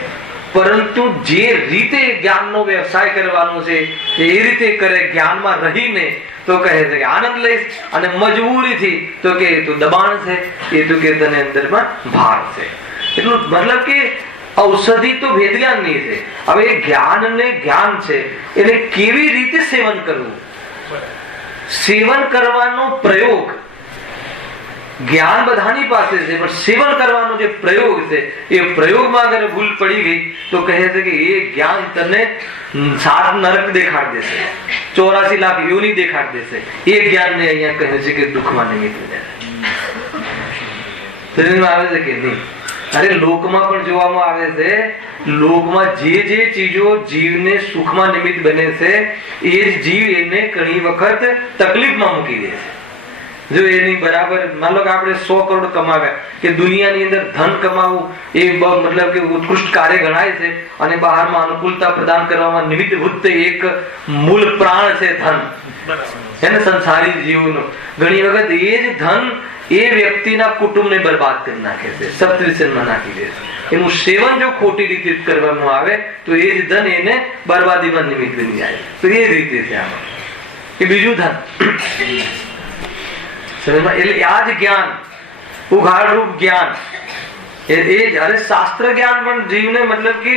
પરંતુ જે રીતે જ્ઞાનનો વ્યવસાય કરવાનો છે એ રીતે કરે, જ્ઞાનમાં રહીને તો કહે છે કે આનંદ લઈશ, અને મજબૂરીથી તો કે એ તો દબાણ છે, એ તો કે તને અંદરમાં ભાર છે. એટલું મતલબ કે ઔષધિ તો વેદ જ્ઞાનની છે. હવે એ જ્ઞાન ને જ્ઞાન છે એને કેવી રીતે સેવન કરવું, સેવન કરવાનો પ્રયોગ, જ્ઞાન બધાની પાસે છે, પણ સેવન કરવાનો જે પ્રયોગ છે એ પ્રયોગમાં અગર ભૂલ પડી ગઈ તો કહે છે કે એ જ્ઞાન તને 7 નરક દેખાડ દેશે, 84 લાખ યોની દેખાડ દેશે. એ જ્ઞાન ને અહીંયા કહે છે કે દુઃખમાં નિમિત્ત આવે છે કે નહીં? અરે લોકમાં પણ જોવામાં આવે છે, લોકમાં જે ચીજો જીવને સુખમાં નિમિત્ત બને છે એ જ જીવ એને ઘણી વખત તકલીફમાં મૂકી દે છે. જો એની બરાબર માનો કે આપણે 100 કરોડ કમાવ્યા, કે દુનિયાની અંદર ધન કમાવું એ મતલબ કે ઉત્કૃષ્ટ કાર્ય ગણાય છે, અને બહારમાં અનુકૂળતા પ્રદાન કરવામાં નિમિત્તભૂત એક મૂળ પ્રાણ છે ધન, એને સંસારી જીવનો. ઘણી વખત એ જ ધન એ વ્યક્તિના કુટુંબને બરબાદ કરી નાખે છે, સપ્તવ્યસનમાં નાખી દે છે. એનું સેવન જો ખોટી રીતે કરવામાં આવે તો એ જ ધન એને બરબાદીમાં નિમિત્ત બની જાય. તો એ જ રીતે છે આમાં. એ બીજું ધન. એટલે આ જ જ્ઞાન ઉઘાડ રૂપ જ્ઞાન એ અરે શાસ્ત્ર જ્ઞાન પણ જીવને મતલબ કે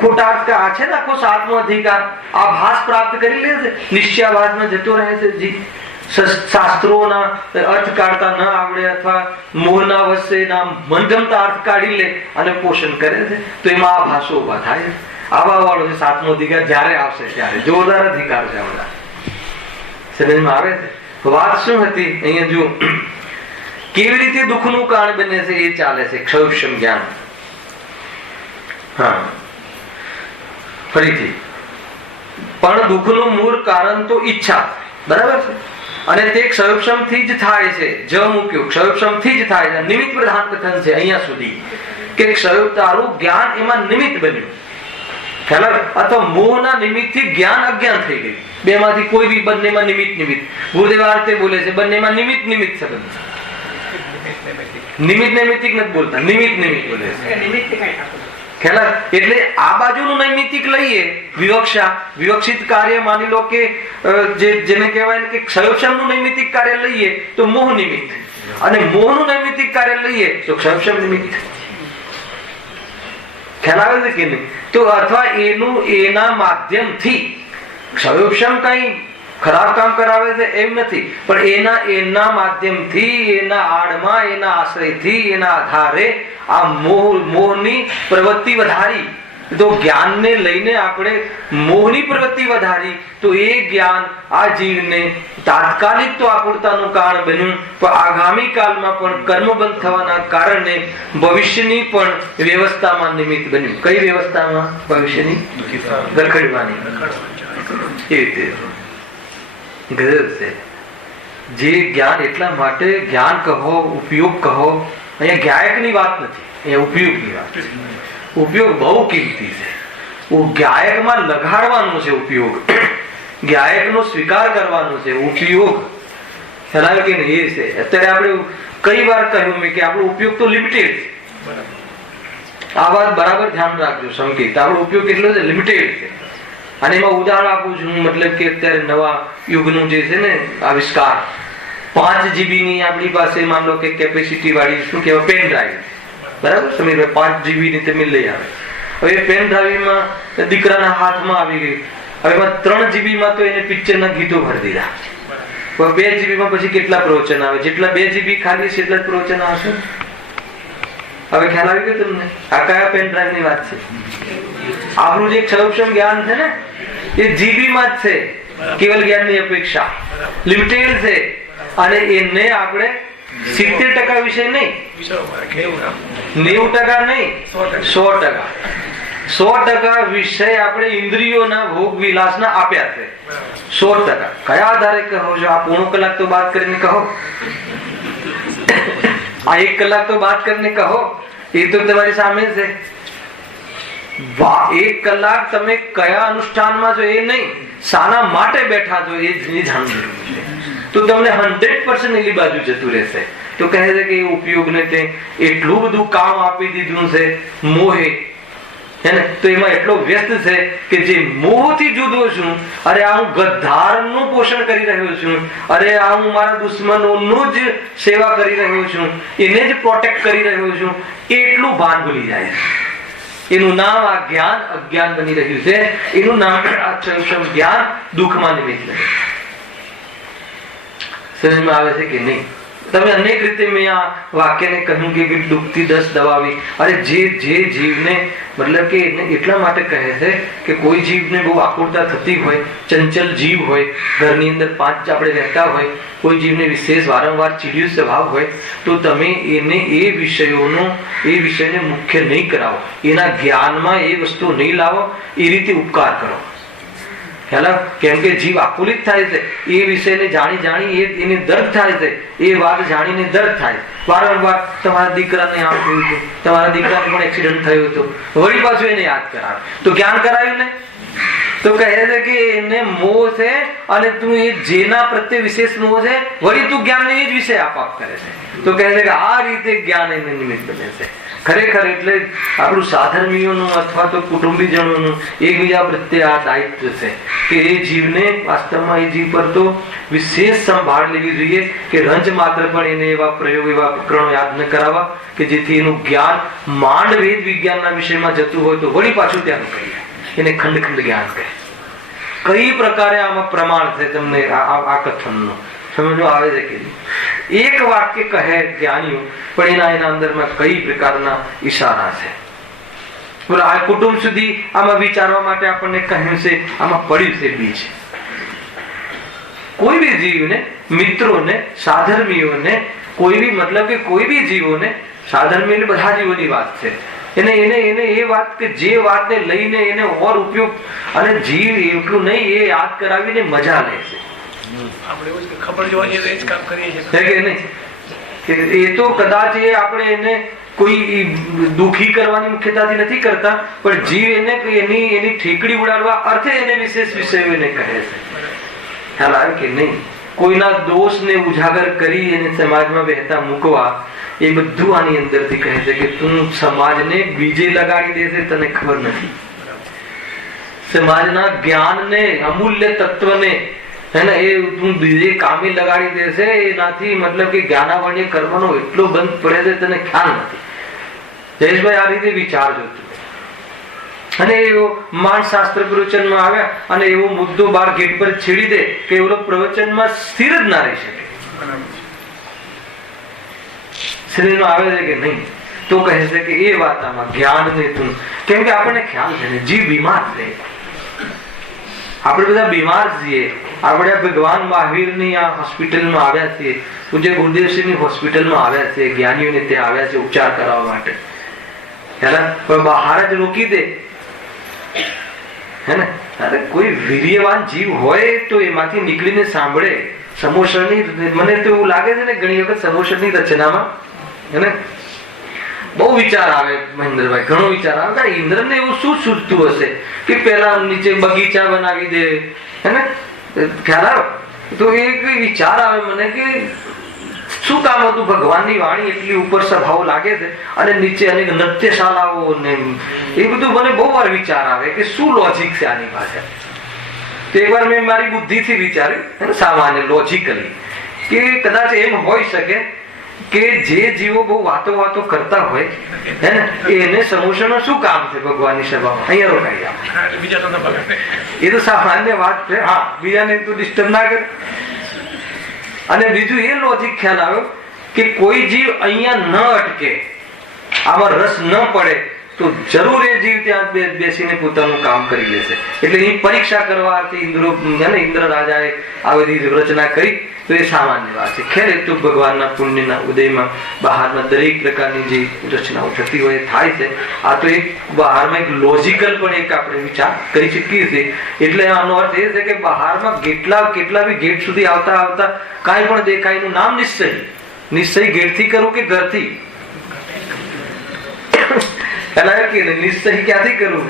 ખોટાર્થ કે આ છે ને આખો સાતમો અધિકાર આભાસ પ્રાપ્ત કરી લે છે, નિશ્ચયાભાસમાં જતો રહે છે જી. શાસ્ત્રોના અર્થ કાઢતા ન આવડે અથવા મોહના વશે મંધમતા અર્થ કાઢી લે અને પોષણ કરે છે તો એમાં આભાસો ઉભા થાય છે. આવા વાળો છે સાતમો અધિકાર જયારે આવશે ત્યારે જોરદાર અધિકાર છે. આવડા સમજમાં આવે છે. વાત શું હતી અહીંયા જો કેવી રીતે દુઃખનું કારણ બને છે એ ચાલે છે. ક્ષયક્ષમ જ્ઞાન. હા ફરીથી પણ દુઃખનું મૂળ કારણ તો ઈચ્છા, બરાબર છે, અને તે ક્ષયક્ષમ થી જ થાય છે. જ મૂક્યો ક્ષયક્ષમ થી જ થાય છે. નિમિત્ત પ્રધાન કથન છે અહીંયા સુધી કે ક્ષયતારું જ્ઞાન એમાં નિમિત્ત બન્યું, ખ્યાલ અથવા મોહના નિમિત્ત થી જ્ઞાન અજ્ઞાન થઈ ગયું. બે માંથી કોઈ બી બંનેમાં નિમિત્ત નિમિત્ત. ગુરુદેવ આ રીતે બોલે છે બંનેમાં નિમિત્ત નિમિત્ત સંબંધ. નિમિત્ત નૈમિત્તિક નથી બોલતા, નિમિત્ત નિમિત્ત બોલે છે. ખ્યાલ એટલે આ બાજુનું નૈમિત્તિક લઈએ વિવક્ષા વિવક્ષિત કાર્ય માની લો કે જેને કહેવાય કે ક્ષયક્ષમનું નૈમિત્તિક કાર્ય લઈએ તો મોહ નિમિત્ત, અને મોહનું નૈમિત્તિક કાર્ય લઈએ તો ક્ષયક્ષમ નિમિત્ત. ખ્યાલ આવે છે કે નહીં? તો અથવા એના માધ્યમથી ક્ષયક્ષમ કઈ ખરાબ કામ કરાવે છે એમ નથી, પણ એના માધ્યમથી એના આડમાં એના આશ્રયથી એના આધારે આ મોહની પ્રવૃત્તિ વધારી. તો જ્ઞાનને લઈને આપણે મોહની પ્રવૃત્તિ વધારી તો એ જ્ઞાન આ જીવને તાત્કાલિક તો આકુરતાનું કારણ બન્યું, પણ આગામી કાળમાં પણ કર્મબંધ થવાના કારણે ભવિષ્યની પણ વ્યવસ્થામાં નિમિત્ત બન્યું. કઈ વ્યવસ્થામાં? ભવિષ્યની ગરખડવાની. એ રીતે ગજબ છે. જે જ્ઞાન એટલા માટે જ્ઞાન કહો ઉપયોગ કહો, અહીંયા ગાયકની વાત નથી, અહીંયા ઉપયોગની વાત. ઉપયોગ બહુ કિંમતી છે. ગાયકમાં લગાડવાનું છે ઉપયોગ, ગાયકનો સ્વીકાર કરવાનો છે ઉપયોગ. ખ્યાલ કે નહીં? એ છે. અત્યારે આપણે કઈ વાર કહ્યું મેં કે આપણો ઉપયોગ તો લિમિટેડ છે. આ વાત બરાબર ધ્યાન રાખજો સંકેત. આપણો ઉપયોગ કેટલો છે? લિમિટેડ છે. અને એમાં ઉદાહરણ આપું છું, મતલબ કે અત્યારે નવા યુગનું જે છે ને આવિષ્કાર 5 GB ની આપણી પાસે માન લો કે કેપેસિટી વાળી શું કહેવાય પેન ડ્રાઈવ, બરાબર સમીરભાઈ? 5 GB ની તમે લઈ આવે. હવે પેન ડ્રાઈવમાં દીકરાના હાથમાં આવી ગઈ. હવે એમાં 3 GB માં તો એને પિક્ચરના ગીતો ભરી દીધા. 2 GB માં પછી કેટલા પ્રવચન આવે? જેટલા 2 GB ખાલી છે એટલા જ પ્રવચન આવશે. હવે ખ્યાલ આવી ગયો તમને? આ કયા પેન ડ્રાઈવ ની વાત છે? આપણું જે ક્ષયક્ષમ જ્ઞાન છે ને એ GB માં જ છે. કેવલ જ્ઞાનની અપેક્ષા લિમિટેડ છે, અને એને આપણે 70% વિષય નહીં, 90% નહીં, 100%. 100% વિષય આપણે ઇન્દ્રિયોના ભોગ વિલાસના આપ્યા છે. 100%. કયા આધારે કહો છો? આ પોણો કલાક તો બાદ કરીને કહો, આ 1 કલાક તો બાદ કરીને કહો. એ તો તમારી સામે છે. 1 કલાક તમે કયા અનુષ્ઠાનમાં છો એ નહીં, શાના માટે બેઠા છો એ જાણવું છે. તો તમને 100% એની બાજુ જતું રહેશે. તો કહે છે કે એ ઉપયોગને તે એટલું બધું કામ આપી દીધું છે મોહે, હે ને? તો એમાં એટલો વ્યસ્ત છે કે જે મોહથી જુદો છું, અરે આ હું ગદ્દારનું પોષણ કરી રહ્યો છું, અરે આ હું મારા દુશ્મનોનું જ સેવા કરી રહ્યો છું, એને જ પ્રોટેક્ટ કરી રહ્યો છું, એટલું ભાન ભૂલી જાય. એનું નામ આ જ્ઞાન અજ્ઞાન બની રહ્યું છે. એનું નામ આ ક્ષયક્ષમ જ્ઞાન દુઃખમાં નિમિત્ત બને. સમજમાં આવે છે કે નહીં? તમે અનેક રીતે મેં આ વાક્યને કહ્યું કે દુઃખથી દસ દબાવી. અરે જે જીવને મતલબ કે એટલા માટે કહે છે કે કોઈ જીવને બહુ આકુરતા થતી હોય, ચંચલ જીવ હોય, ઘરની અંદર 5 આપણે રહેતા હોય, કોઈ જીવને વિશેષ વારંવાર ચીડિયું સ્વભાવ હોય, તો તમે એને એ વિષયને મુખ્ય નહીં કરાવો, એના જ્ઞાનમાં એ વસ્તુ નહીં લાવો, એ રીતે ઉપકાર કરો. કેમ કે જીવ આકુલિત થાય છે એ વિષયને જાણી એને દર્દ થાય છે. એ વાત જાણીને દર્દ થાય. વારંવાર તમારા દીકરાને આમ થયું હતું, તમારા દીકરાને પણ એક્સિડન્ટ થયો હતો, વળી પાછું એને યાદ કરાવે તો જ્ઞાન કરાયું ને? તો કહે છે કે એને મોહ છે, અને તું એ જેના પ્રત્યે વિશેષ મોહ છે, વળી તું જ્ઞાનને એ જ વિષય આપ કરે છે. તો કહે છે કે આ રીતે જ્ઞાન એને નિમિત્ત બને છે. ખરેખર એટલે આપણું સાધર્મીઓનું અથવા તો કુટુંબીજનોનું એકબીજા પ્રત્યે આ દાયિત્વ છે કે એ જીવને વાસ્તવમાં એ જીવ પર તો વિશેષ સંભાળ લેવી જોઈએ કે રંજ માત્ર પણ એને એવા પ્રયોગ એવા પ્રકરણો યાદ ન કરાવવા કે જેથી એનું જ્ઞાન માંડ વેદ વિજ્ઞાનના વિષયમાં જતું હોય તો વળી પાછું ત્યાં કહીએ એને ખંડ ખંડ જ્ઞાન કહે. કઈ પ્રકારે આમાં પ્રમાણ છે તમને આ કથનનો સમજો આવે છે કે એક વાક્ય કહે જ્ઞાનીઓ પણ એના અંદરમાં કઈ પ્રકારના ઈશારા છે. બોલો આ કુટુંબ સુધી આમાં વિચારવા માટે આપણને કહ્યું છે, આમાં પડ્યું છે બીજ. કોઈ બી જીવને, મિત્રોને, સાધર્મીઓને, કોઈ બી મતલબ કે કોઈ બી જીવોને, સાધર્મી એટલે બધા જીવોની વાત છે, એને એ વાત કે જે વાતને લઈને એને ઓર ઉપયોગ અને જીવ એટલું નહીં એ યાદ કરાવીને મજા લે છે. આપણે એવું જ ખબર જોવા જઈએ તો એ જ કામ કરીએ છીએ કે નહીં કે એ તો કદાચ એ આપણે એને કોઈ દુખી કરવાની મુખ્યતાથી નથી કરતા, પણ જીવ એને એની ઠેકડી ઉડાડવા અર્થે એને વિશેષ વિષયો એને કહે છે. ખ્યાલ આવે કે નહીં? કોઈના દોષને ઉજાગર કરી એને સમાજમાં વહેતા મૂકવા એ બધું આની અંદરથી કહે છે કે તું સમાજને બીજે લગાડી દેશે, તને ખબર નથી. સમાજના જ્ઞાનને, અમૂલ્ય તત્વને હે ને એ તું બીજે કામે લગાડી દેશે, એનાથી મતલબ કે જ્ઞાનાવર્ણ્ય કરવાનો એટલો બંધ પડે છે તને ખ્યાલ નથી. જયેશભાઈ આ રીતે વિચારજો. અને એવો માનશાસ્ત્ર પ્રવચનમાં આવ્યા અને એવો મુદ્દો બાર ગેટ પર છેડી દે કે એવો પ્રવચનમાં સ્થિર જ ના રહી શકે. શરીરનો આવે છે કે નહીં તો કહે છે કે એ વાત આમાં જ્ઞાન ને તું, કેમ કે આપણને ખ્યાલ છે ને જીવ બીમાર છે, આપણે બધા બીમાર છીએ. આપણે ભગવાન મહાવીરની આ હોસ્પિટલમાં આવ્યા છીએ, પૂજ્ય ગુરુદેવસિંહની હોસ્પિટલમાં આવ્યા છીએ, જ્ઞાનીઓને ત્યાં આવ્યા છે ઉપચાર કરવા માટે. પણ બહાર જ રોકી દે હે ને. અરે કોઈ વીર્યવાન જીવ હોય તો એમાંથી નીકળીને સાંભળે. સમોસરની મને તો એવું લાગે છે ને ઘણી વખત સમોસરની રચનામાં હે ને બહુ વિચાર આવે મહેન્દ્રભાઈ, ઘણો વિચાર આવે. ઇન્દ્રને એવું શું સૂચતું હશે કે પેલા નીચે બગીચા બનાવી દે હે ને, ખ્યાલ આવે તો એક વિચાર આવે મને કે શું કામ હતું? ભગવાનની વાણી એટલી ઉપર સભાઓ લાગે છે અને નીચે અનેક નૃત્યશાળાઓ ને એ બધું મને બહુ વાર વિચાર આવે કે શું લોજિક છે આની પાસે. તો એકવાર મેં મારી બુદ્ધિથી વિચાર્યું સામાન્ય લોજિકલી કે કદાચ એમ હોઈ શકે કે જે જીવો બહુ વાતો કરતા હોય હે ને એને સમોસાનો શું કામ છે ભગવાનની સભામાં? અહીંયા રોકાઈ આવે એ તો સામાન્ય વાત છે. હા, બીજાને તું ડિસ્ટર્બ ના કરે. અને બીજું એ લોજિક ખ્યાલ આવ્યો કે કોઈ જીવ અહીંયા ન અટકે, આમાં રસ ન પડે તો જરૂર એ જીવ ત્યાં બેસીને પોતાનું કામ કરી લેશે. એટલે એ પરીક્ષા કરવા ઇન્દ્ર રાજાએ આ બધી રચના કરી તો એ સામાન્ય વાત છે. ખેર એ તો ભગવાનના પુણ્યના ઉદયમાં બહારના દરેક પ્રકારની જે રચનાઓ થતી હોય થાય છે. આ તો એક બહારમાં એક લોજિકલ પણ એક આપણે વિચાર કરી શકીએ છીએ. એટલે આનો અર્થ એ છે કે બહારમાં કેટલા બી ગેટ સુધી આવતા કાંઈ પણ દેખાય એનું નામ નિશ્ચય ગેટથી કરું કે ઘરથી? નિશ્ચય ક્યાંથી કરવું?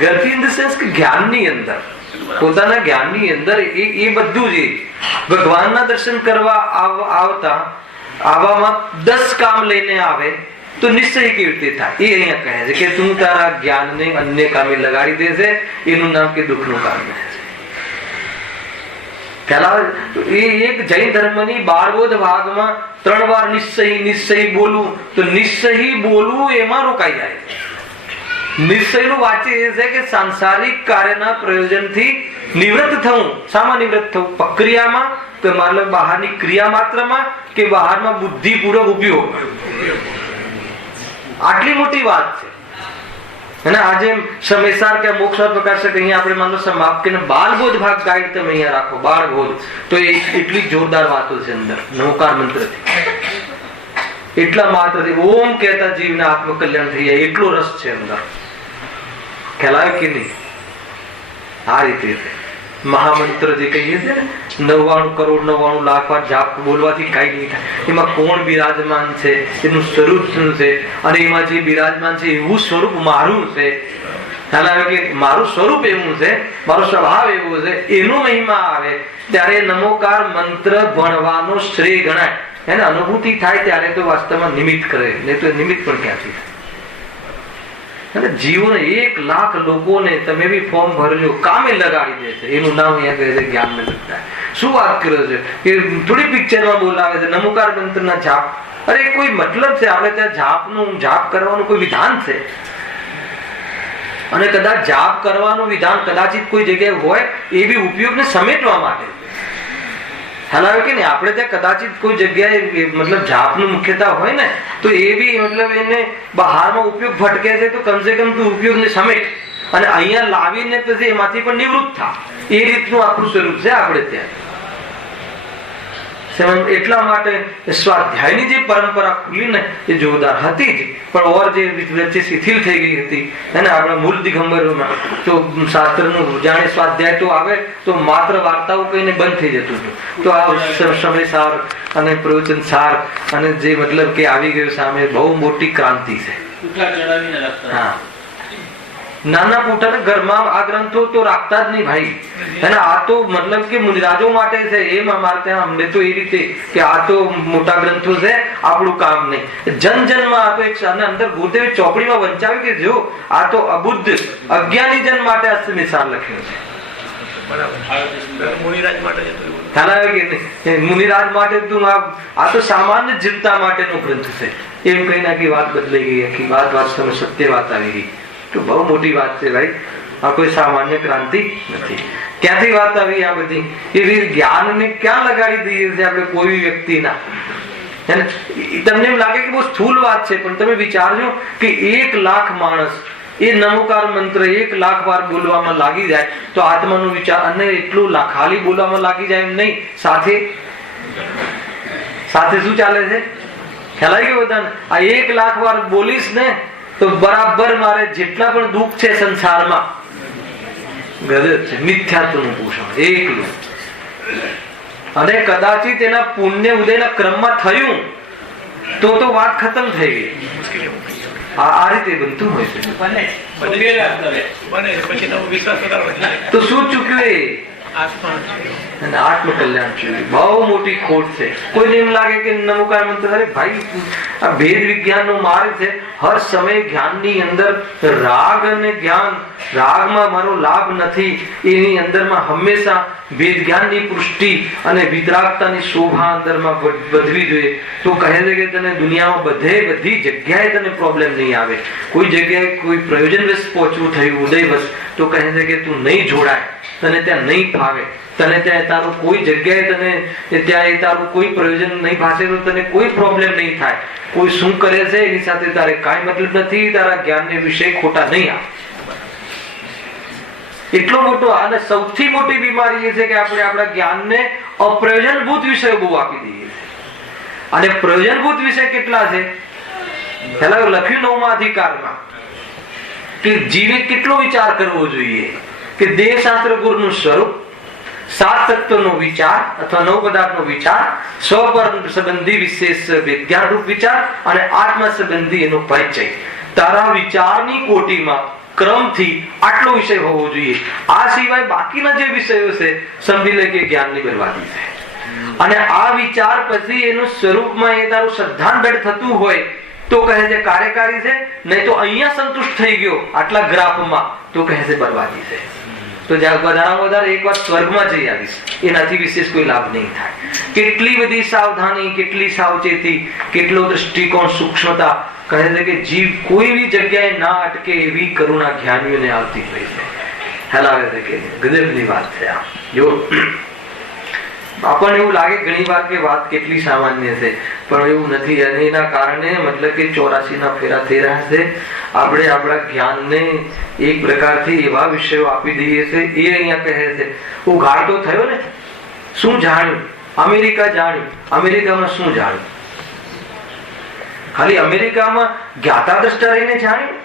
ઘરથી ઇન ધ સેન્સ કે જ્ઞાનની અંદર, પોતાના જ્ઞાનની અંદર એ બધું જ ભગવાનના દર્શન કરવા આવવામાં 10 કામ લઈને આવે તો નિશ્ચય કેવી રીતે થાય? એ અહીંયા કહે છે કે તું તારા જ્ઞાનને અન્ય કામે લગાડી દેશે, એનું નામ કે દુઃખનું કામ છે. એક જૈન ધર્મની 12 ભાગમાં 3 વાર નિશ્ચય બોલવું, તો નિશ્ચય બોલવું એમાં રોકાઈ જાય. નિશ્ચયનું વાચ્ય એ છે કે સાંસારિક કાર્યના પ્રયોજનથી નિવૃત્ત થવું. શામાં નિવૃત્ત થવું? પ્રક્રિયામાં કે મતલબ બહારની ક્રિયા માત્રમાં કે બહારમાં બુદ્ધિપૂર્વક ઉપયોગ. આટલી મોટી વાત છે. અને આજે સમયસાર કે મોક્ષ પ્રકાશક અહીંયા આપણે માનો સમાપ્ત કરીને બાળબોધ ભાગ ગાઈડ તમે અહીંયા રાખો. બાળબોધ તો એ એટલી જોરદાર વાતો છે અંદર નવકાર મંત્રથી. એટલા માત્રથી ઓમ કહેતા જીવને આત્મકલ્યાણ થઈ જાય એટલો રસ છે અંદર. ખ્યાલ આવે કે નહીં? આ રીતે મહામંત્ર જે કહીએ છીએ ને 99 કરોડ 99 લાખ વાર જાપ બોલવાથી કઈ નહીં થાય. એમાં કોણ બિરાજમાન છે, એનું સ્વરૂપ શું છે, અને એમાં જે બિરાજમાન છે એવું સ્વરૂપ મારું છે. ખ્યાલ આવે કે મારું સ્વરૂપ એવું છે, મારો સ્વભાવ એવો છે, એનો મહિમા આવે ત્યારે નમોકાર મંત્ર ભણવાનો શ્રેય ગણાય. એને અનુભૂતિ થાય ત્યારે તો વાસ્તવમાં નિમિત્ત કરે, નહીં તો નિમિત્ત પણ ક્યાંથી થાય. અને જીવન 1 લાખ લોકોને તમે બી ફોર્મ ભરજો, કામે લગાડી દેશે. એનું નામ અહીંયા કહે છે જ્ઞાન ને લગતા. શું વાત કરે છે કે થોડી પિક્ચરમાં બોલાવે છે નમોકાર મંત્રના જાપ. અરે કોઈ મતલબ છે? આપણે ત્યાં જાપ કરવાનું કોઈ વિધાન છે? અને કદાચ જાપ કરવાનું વિધાન કદાચિત કોઈ જગ્યાએ હોય, એ બી ઉપયોગને સમેટવા માટે. ખ્યાલ આવે કે નહીં? આપણે ત્યાં કદાચિત કોઈ જગ્યાએ મતલબ જાપનું મુખ્યતા હોય ને, તો એ બી મતલબ એને બહારમાં ઉપયોગ ભટકે છે, તો કમસે કમ તું ઉપયોગને સમેટ અને અહીંયા લાવીને પછી એમાંથી પણ નિવૃત્ત થા. એ રીતનું આખું સ્વરૂપ છે આપણે ત્યાં. એટલા માટે સ્વાધ્યાયની જે પરંપરા ખુલી ને એ જોરદાર હતી જ, પણ ઓર જે વચ્ચે શિથિલ થઈ ગઈ હતી એને આપણા મૂળ દિગંબરોમાં તો શાસ્ત્રનું જાણે સ્વાધ્યાય તો આવે તો માત્ર વાર્તાઓ કહીને બંધ થઈ જતું હતું. તો આ સમય સાર અને પ્રવચન સાર અને જે મતલબ કે આવી ગયું સામે બહુ મોટી ક્રાંતિ છે. હા, નાના પૂઠાને ઘરમાં આ ગ્રંથો તો રાખતા જ નહીં ભાઈ. અને આ તો મતલબ કે મુનિરાજો માટે છે. એમ અમારે ત્યાં અમને તો એ રીતે કે આ તો મોટા ગ્રંથો છે, આપણું કામ નહીં. જનમાં આ તો એક અંદર ગુરુદેવે ચોપડીમાં વંચાવ્યું કે જો આ તો અબુદ્ધ અજ્ઞાની જન માટે નિશાન લખ્યું છે. મુનિરાજ માટે ખ્યાલ આવે કે મુનિરાજ માટે તું આ તો સામાન્ય જનતા માટેનો ગ્રંથ છે એમ કઈ નાખી વાત બદલાઈ ગઈ. આખી વાત તમે સત્ય વાત આવી ગઈ. તો બહુ મોટી વાત છે ભાઈ. આ કોઈ સામાન્ય ક્રાંતિ નથી. ક્યાંથી વાત આવી આ બધી? એ જ્ઞાનને ક્યાં લગાડી દઈએ છીએ આપણે કોઈ વ્યક્તિના? તમને એમ લાગે કે બહુ સ્થૂલ વાત છે, પણ તમે વિચારજો કે 1 લાખ માણસ એ નમોકાર મંત્ર 1 લાખ વાર બોલવામાં લાગી જાય તો આત્માનો વિચાર અને એટલું ખાલી બોલવામાં લાગી જાય એમ નહીં, સાથે શું ચાલે છે ખ્યાલ આવી ગયો બધાને? આ 1 લાખ વાર બોલીશ ને તો બરાબર મારે જેટલા પણ દુઃખ છે સંસારમાં ગજબ છે. મિથ્યાત્વનું પોષણ એકલું. અને કદાચિત એના પુણ્ય ઉદયના ક્રમમાં થયું તો વાત ખતમ થઈ ગઈ. આ રીતે બનતું હોય છે. તો શું ચૂક્યું? એ આત્મકલ્યાણ છે. બહુ મોટી ખોટ છે. કોઈને એમ લાગે કે નમોકાર મંત્ર, અરે ભાઈ આ ભેદ વિજ્ઞાન નો માર્ગ છે. હર સમય જ્ઞાનની અંદર રાગ અને જ્ઞાન, રાગમાં મારો લાભ નથી, એની અંદરમાં હંમેશા ભેદ જ્ઞાનની પુષ્ટિ અને વિતરાગતાની શોભા અંદરમાં વધવી જોઈએ. તો કહે છે કે તને દુનિયામાં બધી જગ્યાએ તને પ્રોબ્લેમ નહીં આવે. કોઈ જગ્યાએ કોઈ પ્રયોજનવશ પહોંચવું થયું ઉદયવશ, તો કહે છે કે તું નહીં જોડાય, તને ત્યાં નહીં ફાવે, તને ત્યાં તારું કોઈ જગ્યાએ તને ત્યાં તારું કોઈ પ્રયોજન નહીં ભાષે તો તને કોઈ પ્રોબ્લેમ નહીં થાય. કોઈ શું કરે છે એની સાથે તારે કાંઈ મતલબ નથી, તારા જ્ઞાનને વિષય ખોટા નહીં આવે. એટલો મોટો અને સૌથી મોટી બીમારી એ છે કે આપણે આપણા જ્ઞાનને અપ્રયોજનભૂત વિષયો બહુ આપી દઈએ. અને પ્રયોજનભૂત વિષય કેટલા છે? લખ્યું 9મા અધિકારમાં કે જીવે કેટલો વિચાર કરવો જોઈએ કે દેહ શાસ્ત્ર ગુરુનું સ્વરૂપ, 7 તત્વનો વિચાર અથવા 9 પદાર્થનો વિચાર, સ્વ સંબંધી વિશેષ વિજ્ઞાન રૂપ વિચાર અને આત્મા સંબંધી એનો પરિચય. તારા વિચારની કોટીમાં ક્રમથી આટલો વિષય હોવો જોઈએ. આ સિવાય બાકીના જે વિષયો છે સમજી લે કે જ્ઞાનની બરબાદી છે. અને આ વિચાર પછી એનું સ્વરૂપમાં એ તારું શ્રદ્ધાંબેડ થતું હોય તો કહે છે કાર્યકારી છે, નહીં તો અહીંયા સંતુષ્ટ થઈ ગયો આટલા ગ્રાફમાં તો કહે છે બરબાદી છે. તો વધારામાં વધારે એક વાર સ્વર્ગમાં જઈ આવીશ, એનાથી વિશેષ કોઈ લાભ નહીં થાય. કેટલી બધી સાવધાની, કેટલી સાવચેતી, કેટલો દ્રષ્ટિકોણ, સૂક્ષ્મતા. કહે છે કે જીવ કોઈ બી જગ્યાએ ના અટકે એવી કરુણા જ્ઞાનીઓને આવતી હોય છે. હલાવે છે કે ગજબની વાત છે આ. જો આપણને એવું લાગે ઘણી વાર કે વાત કેટલી સામાન્ય છે, પણ એવું નથી. અને એના કારણે મતલબ કે 84 ના ફેરા થઈ રહ્યા છે. આપણે આપણા જ્ઞાનને એક પ્રકારથી એવા વિષયો આપી દઈએ છીએ. એ અહીંયા કહે છે ઉઘાડ તો થયો ને. શું જાણ્યું? અમેરિકા જાણ્યું. અમેરિકામાં શું જાણ્યું? ખાલી અમેરિકામાં જ્ઞાતા દ્રષ્ટા રહીને જાણ્યું?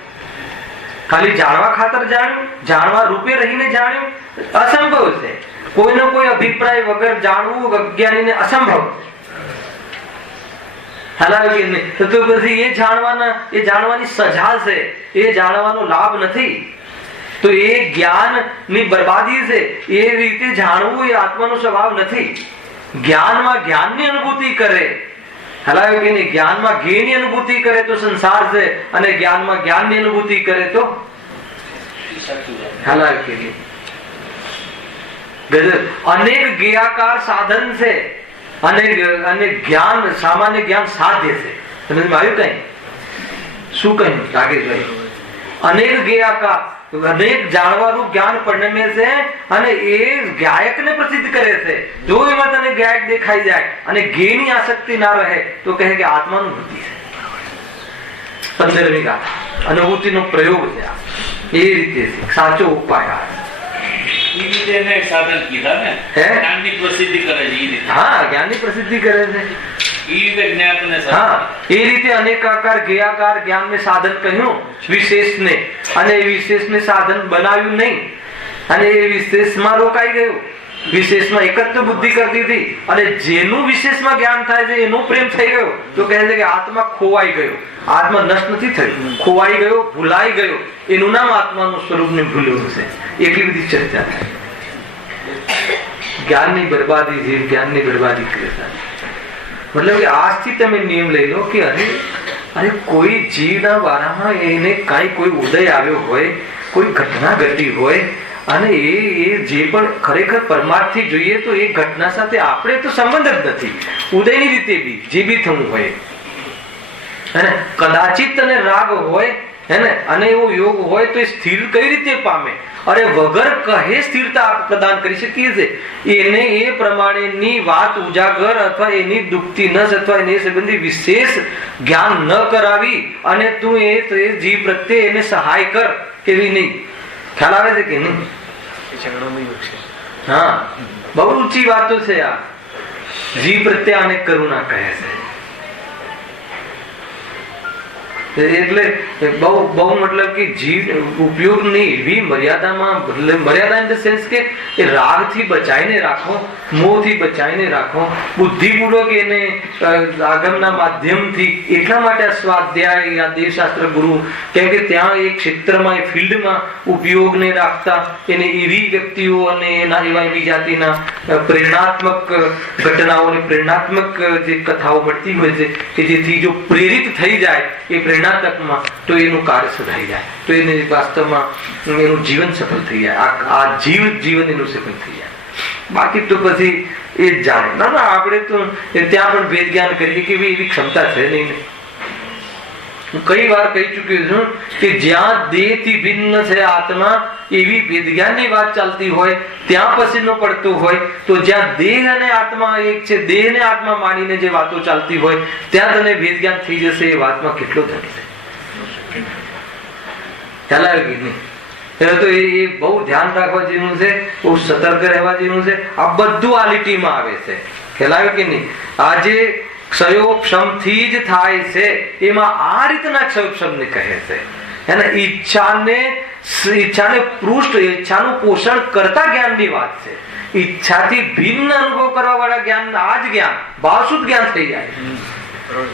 ખાલી જાણવા ખાતર જાણ્યું? જાણવા રૂપે રહીને જાણ્યું? અસંભવ છે. કોઈનો કોઈ અભિપ્રાય વગર જાણવું અજ્ઞાનીને અસંભવ. તો પછી એ જાણવાની સજા છે, એ જાણવાનો લાભ નથી. તો એ જ્ઞાનની બરબાદી છે. એ રીતે જાણવું એ આત્માનો સ્વભાવ નથી. જ્ઞાનમાં જ્ઞાનની અનુભૂતિ કરે હલાવ્યું કે નહીં? જ્ઞાનમાં જ્ઞેયની અનુભૂતિ કરે તો સંસાર છે, અને જ્ઞાનમાં જ્ઞાનની અનુભૂતિ કરે તો હલાવ્યું કે નહીં? અનેક જ્ઞેયાકાર સાધન છે, અને જ્ઞાન, સામાન્ય જ્ઞાન સાધ્ય છે. આવ્યું કઈ? શું કહ્યું રાકેશભાઈ? અનેક જ્ઞેયાકાર, અનેક જાણવાનું જ્ઞાન પરિણમે છે, અને એ ગાયકને પ્રસિદ્ધ કરે છે. જો એમાં તને ગાયક દેખાઈ જાય અને જ્ઞેયની આસક્તિ ના રહે તો કહે કે આત્માનુભૂતિ છે. 15મી ગાથા અનુભૂતિનો પ્રયોગ છે. એ રીતે સાચો ઉપાય એ રીતે એને સાધન કીધા ને, જ્ઞાનની પ્રસિદ્ધિ કરે છે. એ રીતે હા, જ્ઞાનની પ્રસિદ્ધિ કરે છે. એ રીતે જ્ઞાતને હા, એ રીતે અનેકાકાર જ્ઞેયાકાર જ્ઞાનને સાધન કહ્યું વિશેષને, અને એ વિશેષને સાધન બનાવ્યું નહીં, અને એ વિશેષમાં રોકાઈ ગયું. વિશેષમાં એકત્વ બુદ્ધિ કરતી હતી, અને જેનું વિશેષમાં જ્ઞાન થાય છે એનો પ્રેમ થઈ ગયો તો કહે છે કે આત્મા ખોવાઈ ગયો. આત્મા નષ્ટ નથી થયો, ખોવાઈ ગયો, ભૂલાઈ ગયો. એનું નામ આત્માનું સ્વરૂપને ભૂલ્યું છે. એટલી બધી ચર્ચા થાય. જ્ઞાનની બરબાદી, જીવ જ્ઞાનની બરબાદી કરે છે. મતલબ કે આજથી તમે નિયમ લઈ લો કે અરે કોઈ જીવના વારામાં એને કાંઈ કોઈ ઉદય આવ્યો હોય, કોઈ ઘટના ઘટી હોય, અને એ જે પણ ખરેખર પરમાર્થથી જોઈએ તો એ ઘટના સાથે આપણે તો સંબંધ જ નથી. ઉદયની રીતે બી જે બી થવું હોય, અને કદાચિત તને રાગ હોય હેને, અને એવો યોગ હોય તો એ સ્થિર કઈ રીતે પામે? અરે વગર કહે સ્થિરતા પ્રદાન કરી શકીએ છીએ. એને એ પ્રમાણેની વાત ઉજાગર અથવા એની દુખતી નસ અથવા એને સંબંધી વિશેષ જ્ઞાન ન કરાવી અને તું એ જીવ પ્રત્યે એને સહાય કર, કેવી નહીં? ખ્યાલ આવે છે કે નહીં? હા, બહુ ઊંચી વાતો છે આ. જીવ પ્રત્યે આને કરુણા કહે છે. એટલે બહુ મતલબ કે જીવ ઉપયોગની એવી મર્યાદામાં, મર્યાદા ઇન ધ સેન્સ કે એ રાગથી બચાવીને રાખો, મોહથી બચાવીને રાખો, બુદ્ધિપૂર્વક એને આગમના માધ્યમથી. એટલા માટે આ સ્વાધ્યાય, આ દેવશાસ્ત્ર ગુરુ, કેમ કે ત્યાં એ ક્ષેત્રમાં, એ ફિલ્ડમાં ઉપયોગને રાખતા એને એવી વ્યક્તિઓ અને એના એવા એવી જાતિના પ્રેરણાત્મક ઘટનાઓને, પ્રેરણાત્મક જે કથાઓ મળતી હોય છે કે જેથી જો પ્રેરિત થઈ જાય એ પ્રેરણાત્મકમાં તો એનું કાર્ય સધાઈ જાય, તો એને વાસ્તવમાં એનું જીવન સફળ થઈ જાય. આ જીવન એનું સફળ થઈ જાય. બાકી તો પછી એ જ જાણે. ના ના, આપણે તો ત્યાં પણ વેદ જ્ઞાન કરીએ કે એવી ક્ષમતા છે નહીં. હું કઈ વાર કહી ચુક્યો છું કે જ્યાં દેહ થી ભિન્ન છે આત્મા, એવી વેદ જ્ઞાનની વાત ચાલતી હોય ત્યાં પસીનો પડતો હોય, તો જ્યાં દેહ અને આત્મા એક છે, દેહ ને આત્મા માનીને જે વાતો ચાલતી હોય ત્યાં તને વેદ જ્ઞાન થઈ જશે. એ વાતમાં કેટલો ધન છે, ખ્યાલ આવે કે નહીં? તો એ બહુ ધ્યાન રાખવા જેવું છે, બહુ સતર્ક રહેવા જેવું છે. આ બધું આ લીટીમાં આવે છે. ખ્યાલ આવે કે નહીં? આજે ક્ષયોક્ષમથી જ થાય છે, એમાં આ રીતના ક્ષયોક્ષમને કહે છે. એને ઈચ્છાને પૃષ્ઠ, ઈચ્છાનું પોષણ કરતા જ્ઞાનની વાત છે. ઈચ્છાથી ભિન્ન અનુભવ કરવા વાળા જ્ઞાન, આ જ જ્ઞાન ભાવશુદ્ધ જ્ઞાન થઈ જાય.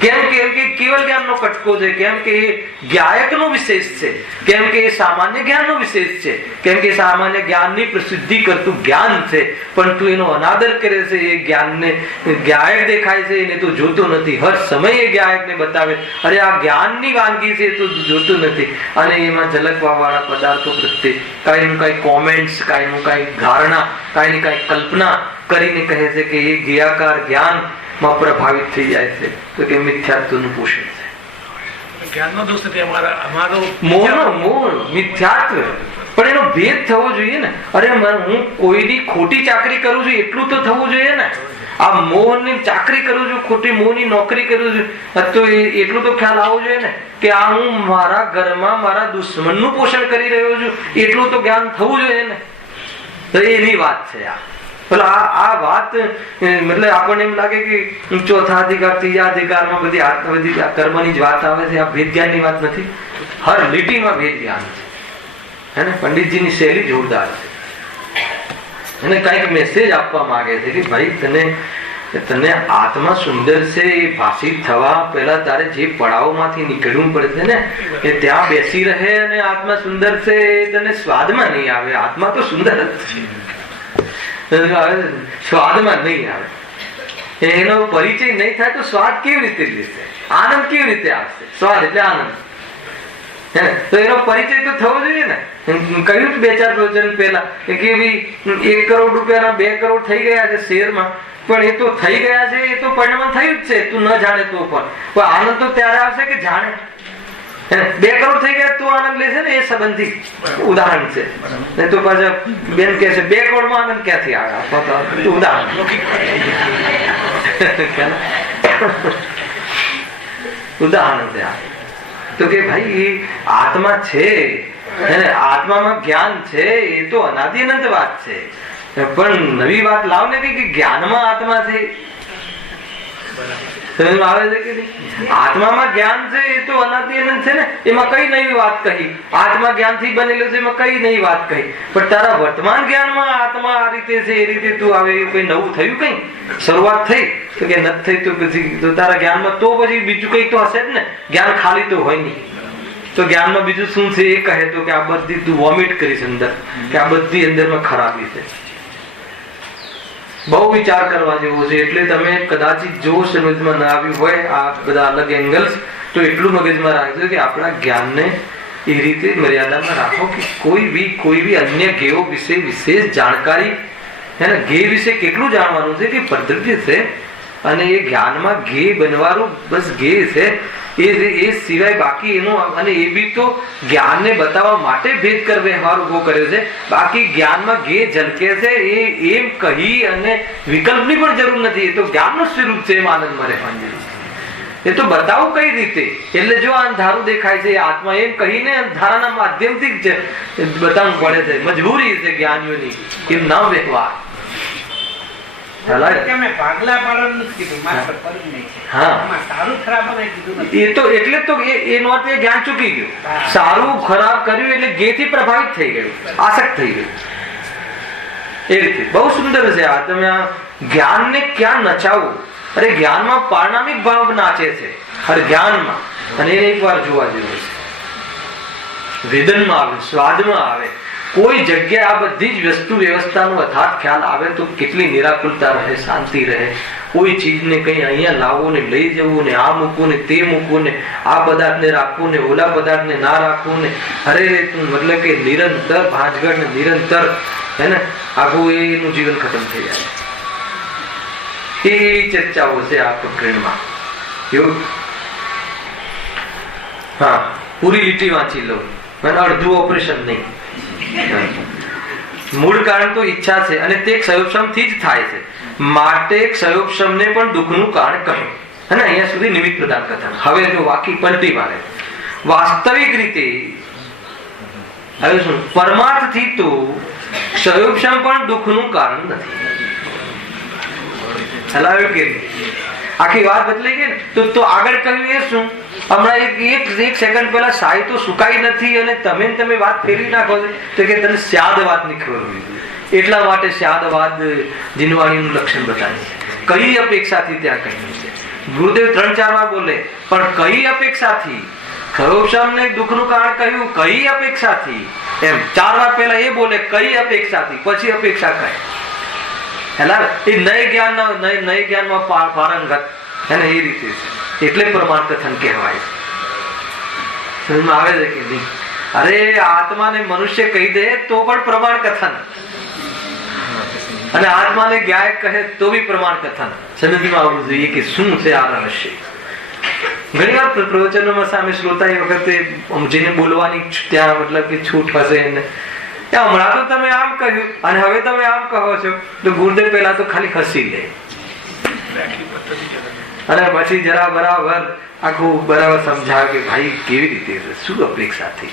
કેમ કે કેવલ જ્ઞાનનો કટકો છે, કેમ કે એ ગાયકનો વિશેષ છે, કેમ કે એ સામાન્ય જ્ઞાનનો વિશેષ છે, કેમ કે સામાન્ય જ્ઞાનની પ્રસિદ્ધિ કરતું જ્ઞાન છે. પણ તું એનો અનાદર કરે છે. એ જ્ઞાનને ગાયક દેખાય છે, એને તો જોતો નથી. હર સમયે ગાયકને બતાવે અરે આ જ્ઞાનની વાનગી છે, તો જોતું નથી. અને એમાં ઝલકવા વાળા પદાર્થો પ્રત્યે કાંઈનું કાંઈ કોમેન્ટ્સ, કાંઈનું કાંઈ ધારણા, કાંઈની કાંઈ કલ્પના કરીને કહે છે કે એ જ્ઞાકાર જ્ઞાન માં પ્રભાવિત થઈ જાય છે. તો કે મિથ્યાત્વનું પોષણ છે. જ્ઞાનનો દોષ નથી અમારો, મોહ મિથ્યાત્વ. પણ એનો ભેદ થવો જોઈએ ને. અરે હું કોઈની ખોટી ચાકરી કરું છું એટલું તો થવું જોઈએ ને. આ મોહની ચાકરી કરું છું, ખોટી મોહની નોકરી કરું છું, તો એટલું તો ખ્યાલ આવવો જોઈએ ને કે આ હું મારા ઘરમાં મારા દુશ્મનનું પોષણ કરી રહ્યો છું, એટલું તો જ્ઞાન થવું જોઈએ ને. તો એની વાત છે આ. આ વાત મતલબ આપણને એમ લાગે કે ચોથા અધિકાર, ત્રીજા અધિકારમાં બધી કર્મની જ વાત આવે છે. આ ભેદ જ્ઞાનની વાત નથી. હર લીટીમાં ભેદ જ્ઞાન છે. હે ને? પંડિતજીની શૈલી જોરદાર છે. એને કઈક મેસેજ આપવા માંગે છે કે ભાઈ તને આત્મા સુંદર છે, એ ભાષિત થવા પહેલા તારે જે પડાવમાંથી નીકળવું પડશે ને, એ ત્યાં બેસી રહે. અને આત્મા સુંદર છે એ તને સ્વાદમાં નહીં આવે. આત્મા તો સુંદર જ છે, સ્વાદમાં નહીં આવે. એનો પરિચય નહીં થાય તો સ્વાદ કેવી રીતે લેશે, આનંદ કેવી રીતે આવશે? સ્વાદ એટલે આનંદ, તો એનો પરિચય તો થવો જોઈએ ને. કહ્યું 2-4 પ્રવચન પહેલા કે ભાઈ 1 કરોડ રૂપિયાના 2 કરોડ થઈ ગયા છે શેરમાં, પણ એ તો થઈ ગયા છે, એ તો પરિણામ થયું જ છે. તું ન જાણે તો પણ આનંદ તો ત્યારે આવશે કે જાણે. 2 કરોડ થઈ ગયા તો આનંદ લેશે ને, એ સંબંધી ઉદાહરણ છે. નહીં તો પાછા બેન કહે છે 2 કરોડમાં આનંદ ક્યાંથી આવે? ઉદાહરણ ઉદાહરણ છે આ. તો કે ભાઈ એ આત્મા છે, આત્મામાં જ્ઞાન છે, એ તો અનાદિ અનંત વાત છે. પણ નવી વાત લાવ ને કે જ્ઞાનમાં આત્મા છે. આવે છે કે નહીં? આત્મામાં જ્ઞાન છે એ તો અનાદિ અનંત છે ને, એમાં કઈ નવી વાત કહી? આત્મા જ્ઞાન થી બનેલો છે, એમાં કઈ નવી વાત કહી? પણ તારા વર્તમાન જ્ઞાનમાં આત્મા આ રીતે છે, એ રીતે તું આવે, કઈ નવું થયું? કઈ શરૂઆત થઈ તો કે નથી થઈ તો પછી તો તારા જ્ઞાનમાં તો પછી બીજું કઈ તો હશે જ ને. જ્ઞાન ખાલી તો હોય નહીં. તો જ્ઞાનમાં બીજું શું છે? એ કહે તો કે આ બધી તું વોમિટ કરીશ અંદર, કે આ બધી અંદરમાં ખરાબી છે. બહુ વિચાર કરવા જેવો છે. એટલે તમે કદાચિત જો સમજમાં ના આવ્યું હોય આ બધા અલગ એંગલ્સ, તો એટલું મગજમાં રાખજો કે આપણા જ્ઞાનને એ રીતે મર્યાદામાં રાખો કે કોઈ બી અન્ય ગેયો વિશે વિશેષ જાણકારી, ગે વિશે કેટલું જાણવાનું છે કે પદ્ધતિ છે, અને એ જ્ઞાનમાં ગે બનવાનું બસ ગે છે, એ સિવાય બાકી એનું, અને એ બી તો જ્ઞાનને બતાવવા માટે ભેદ કર વ્યવહાર ઉભો કર્યો છે. બાકી જ્ઞાનમાં ગે ઝલકે છે એ એમ કહી અને વિકલ્પની પણ જરૂર નથી. એ તો જ્ઞાનનું સ્વરૂપ છે, એમ આનંદમાં રહેવાની જરૂર છે. એ તો બતાવું કઈ રીતે? એટલે જો અંધારું દેખાય છે આત્મા, એમ કહીને અંધારાના માધ્યમથી જ બતાવવું પડે છે. મજબૂરી છે જ્ઞાનીઓની, એમ ના વ્યવહાર. ભાગલા પાડવાનું કીધું, એટલે તો એનો અર્થ એ જ્ઞાન ચૂકી ગયું. સારું ખરાબ કર્યું એટલે ગે થી પ્રભાવિત થઈ ગયું, આસક્ત થઈ ગયું. એ રીતે બહુ સુંદર છે આ. તમે આ જ્ઞાનને ક્યાં નચાવું? અરે જ્ઞાનમાં પારણામિક ભાવ નાચે છે, અરે જ્ઞાનમાં. અને એને એક વાર જોવા જેવું છે. વેદનમાં આવે, સ્વાદમાં આવે, કોઈ જગ્યાએ આ બધી જ વસ્તુ વ્યવસ્થાનો અથાર્થ ખ્યાલ આવે તો કેટલી નિરાકુલતા રહે, શાંતિ રહે. કોઈ ચીજને કઈ અહીંયા લાવવું ને લઈ જવું ને આ મૂકવું ને તે મૂકવું ને આ પદાર્થને રાખવું ને ઓલા પદાર્થને ના રાખવું ને અરે મતલબ કે નિરંતર ભાંજગઢ ને નિરંતર હે ને આખું એનું જીવન ખતમ થઈ જાય. એ ચર્ચાઓ છે આ પ્રકરણમાં. એવું હા, પૂરી લીટી વાંચી લો, અડધું ઓપરેશન નહીં. મૂળ કારણ તો ઈચ્છા છે, અને તે ક્ષયોપશમ થી જ થાય છે. માટે ક્ષયોપશમને પણ દુઃખનું કારણ કહ્યું. અને અહીંયા સુધી નિમિત્ત પ્રદાન કથન. હવે જો વાકી પલટી મારે, વાસ્તવિક રીતે હવે શું? પરમાર્થ થી તો ક્ષયોપશમ પણ દુઃખનું કારણ નથી. હલાવ્યું કે આખી વાત બદલાઈ ગઈ ને. તો આગળ કહ્યું એ શું? હમણાં એક સેકન્ડ પહેલા સાઈ તો સુકાઈ નથી, અને તમે વાત ફેરવી નાખો તો કે તને સ્યાદવાદ ની ખબર હોય. એટલા માટે સ્યાદવાદ જીનવાણીનું લક્ષણ બતાવે છે. કઈ અપેક્ષાથી ત્યાં કહ્યું છે? ગુરુદેવ 3-4 વાર બોલે, પણ કઈ અપેક્ષાથી? ખરોપશમને દુઃખનું કારણ કહ્યું, કઈ અપેક્ષાથી? એમ 4 વાર પહેલા એ બોલે કઈ અપેક્ષાથી, પછી અપેક્ષા કહે. હેલા એ નય જ્ઞાનમાં પારંગત એને એ રીતે છે. એટલે પ્રમાણ કથન કહેવાય. સમજમાં આવે છે કે નહીં? અરે આત્માને મનુષ્ય કહી દે તો પણ પ્રમાણ કથન, અને આત્માને ગાય કહે તો બી પ્રમાણ કથન. સમજમાં આવવું જોઈએ કે શું છે આ રહસ્ય. ઘણી વાર પ્રવચનોમાં સામે શ્રોતા એ વખતે જેને બોલવાની ત્યાં મતલબ કે છૂટ હશે એને, હમણાં તો તમે આમ કહ્યું અને હવે તમે આમ કહો છો, તો ગુરુદેવ પહેલા તો ખાલી ખસી લે, અને પછી જરા બરાબર આખું બરાબર સમજાવે કે ભાઈ કેવી રીતે છે, શું અપેક્ષાથી?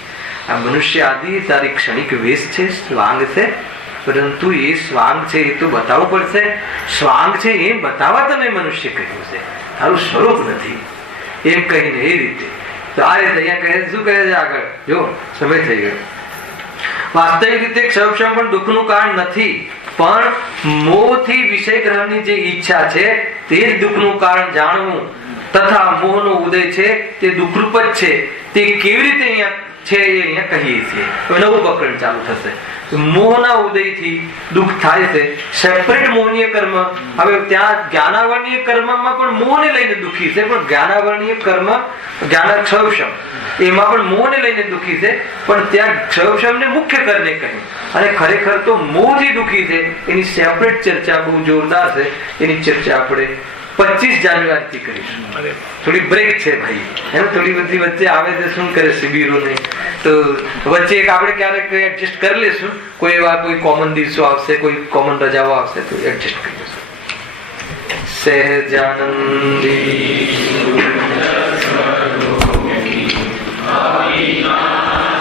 આ મનુષ્ય આદિ તારી ક્ષણિક વેશ છે, સ્વાંગ છે, પરંતુ એ સ્વાંગ છે એ તો બતાવવું પડશે. સ્વાંગ છે એ બતાવવા તને મનુષ્ય કહ્યું છે, તારું સ્વરૂપ નથી એમ કહીને એ રીતે. તો આ રીતે અહીંયા કહે શું કહે છે આગળ? જો સમય થઈ ગયો. વાસ્તવિક રીતે ક્ષયોપશમ પણ દુઃખનું કારણ નથી, પણ મોહથી વિષય ગ્રહણની જે ઈચ્છા છે તે જ દુઃખનું કારણ જાણવું તથા મોહનો ઉદય છે તે દુઃખરૂપ જ છે. તે કેવી રીતે અહીંયા છે એ અહીંયા કહીએ છીએ. નવું પ્રકરણ ચાલુ થશે. મોહના ઉદયથી દુઃખ થાય છે. સેપરેટ મોહનીય કર્મ. હવે ત્યાં જ્ઞાનાવરણીય કર્મમાં પણ મોહને લઈને દુઃખી છે, પણ જ્ઞાનાવરણીય કર્મ જ્ઞાનક્ષયક્ષમ એમાં પણ મોહને લઈને દુઃખી છે, પણ ત્યાં ક્ષયક્ષમને મુખ્ય કરીને કહ્યું. અને ખરેખર તો મોહથી દુઃખી છે એની સેપરેટ ચર્ચા બહુ જોરદાર છે. એની ચર્ચા આપણે 25 જાન્યુઆરીથી કરીશું. થોડી બ્રેક છે ભાઈ, એમ થોડી બધી વચ્ચે આવે છે, શું કરે શિબિરોને, તો વચ્ચે એક આપણે ક્યારેક એડજસ્ટ કરી લેશું. કોઈ એવા કોઈ કોમન દિવસો આવશે, કોઈ કોમન રજાઓ આવશે તો એડજસ્ટ કરી લેશું. સહેજાનંદી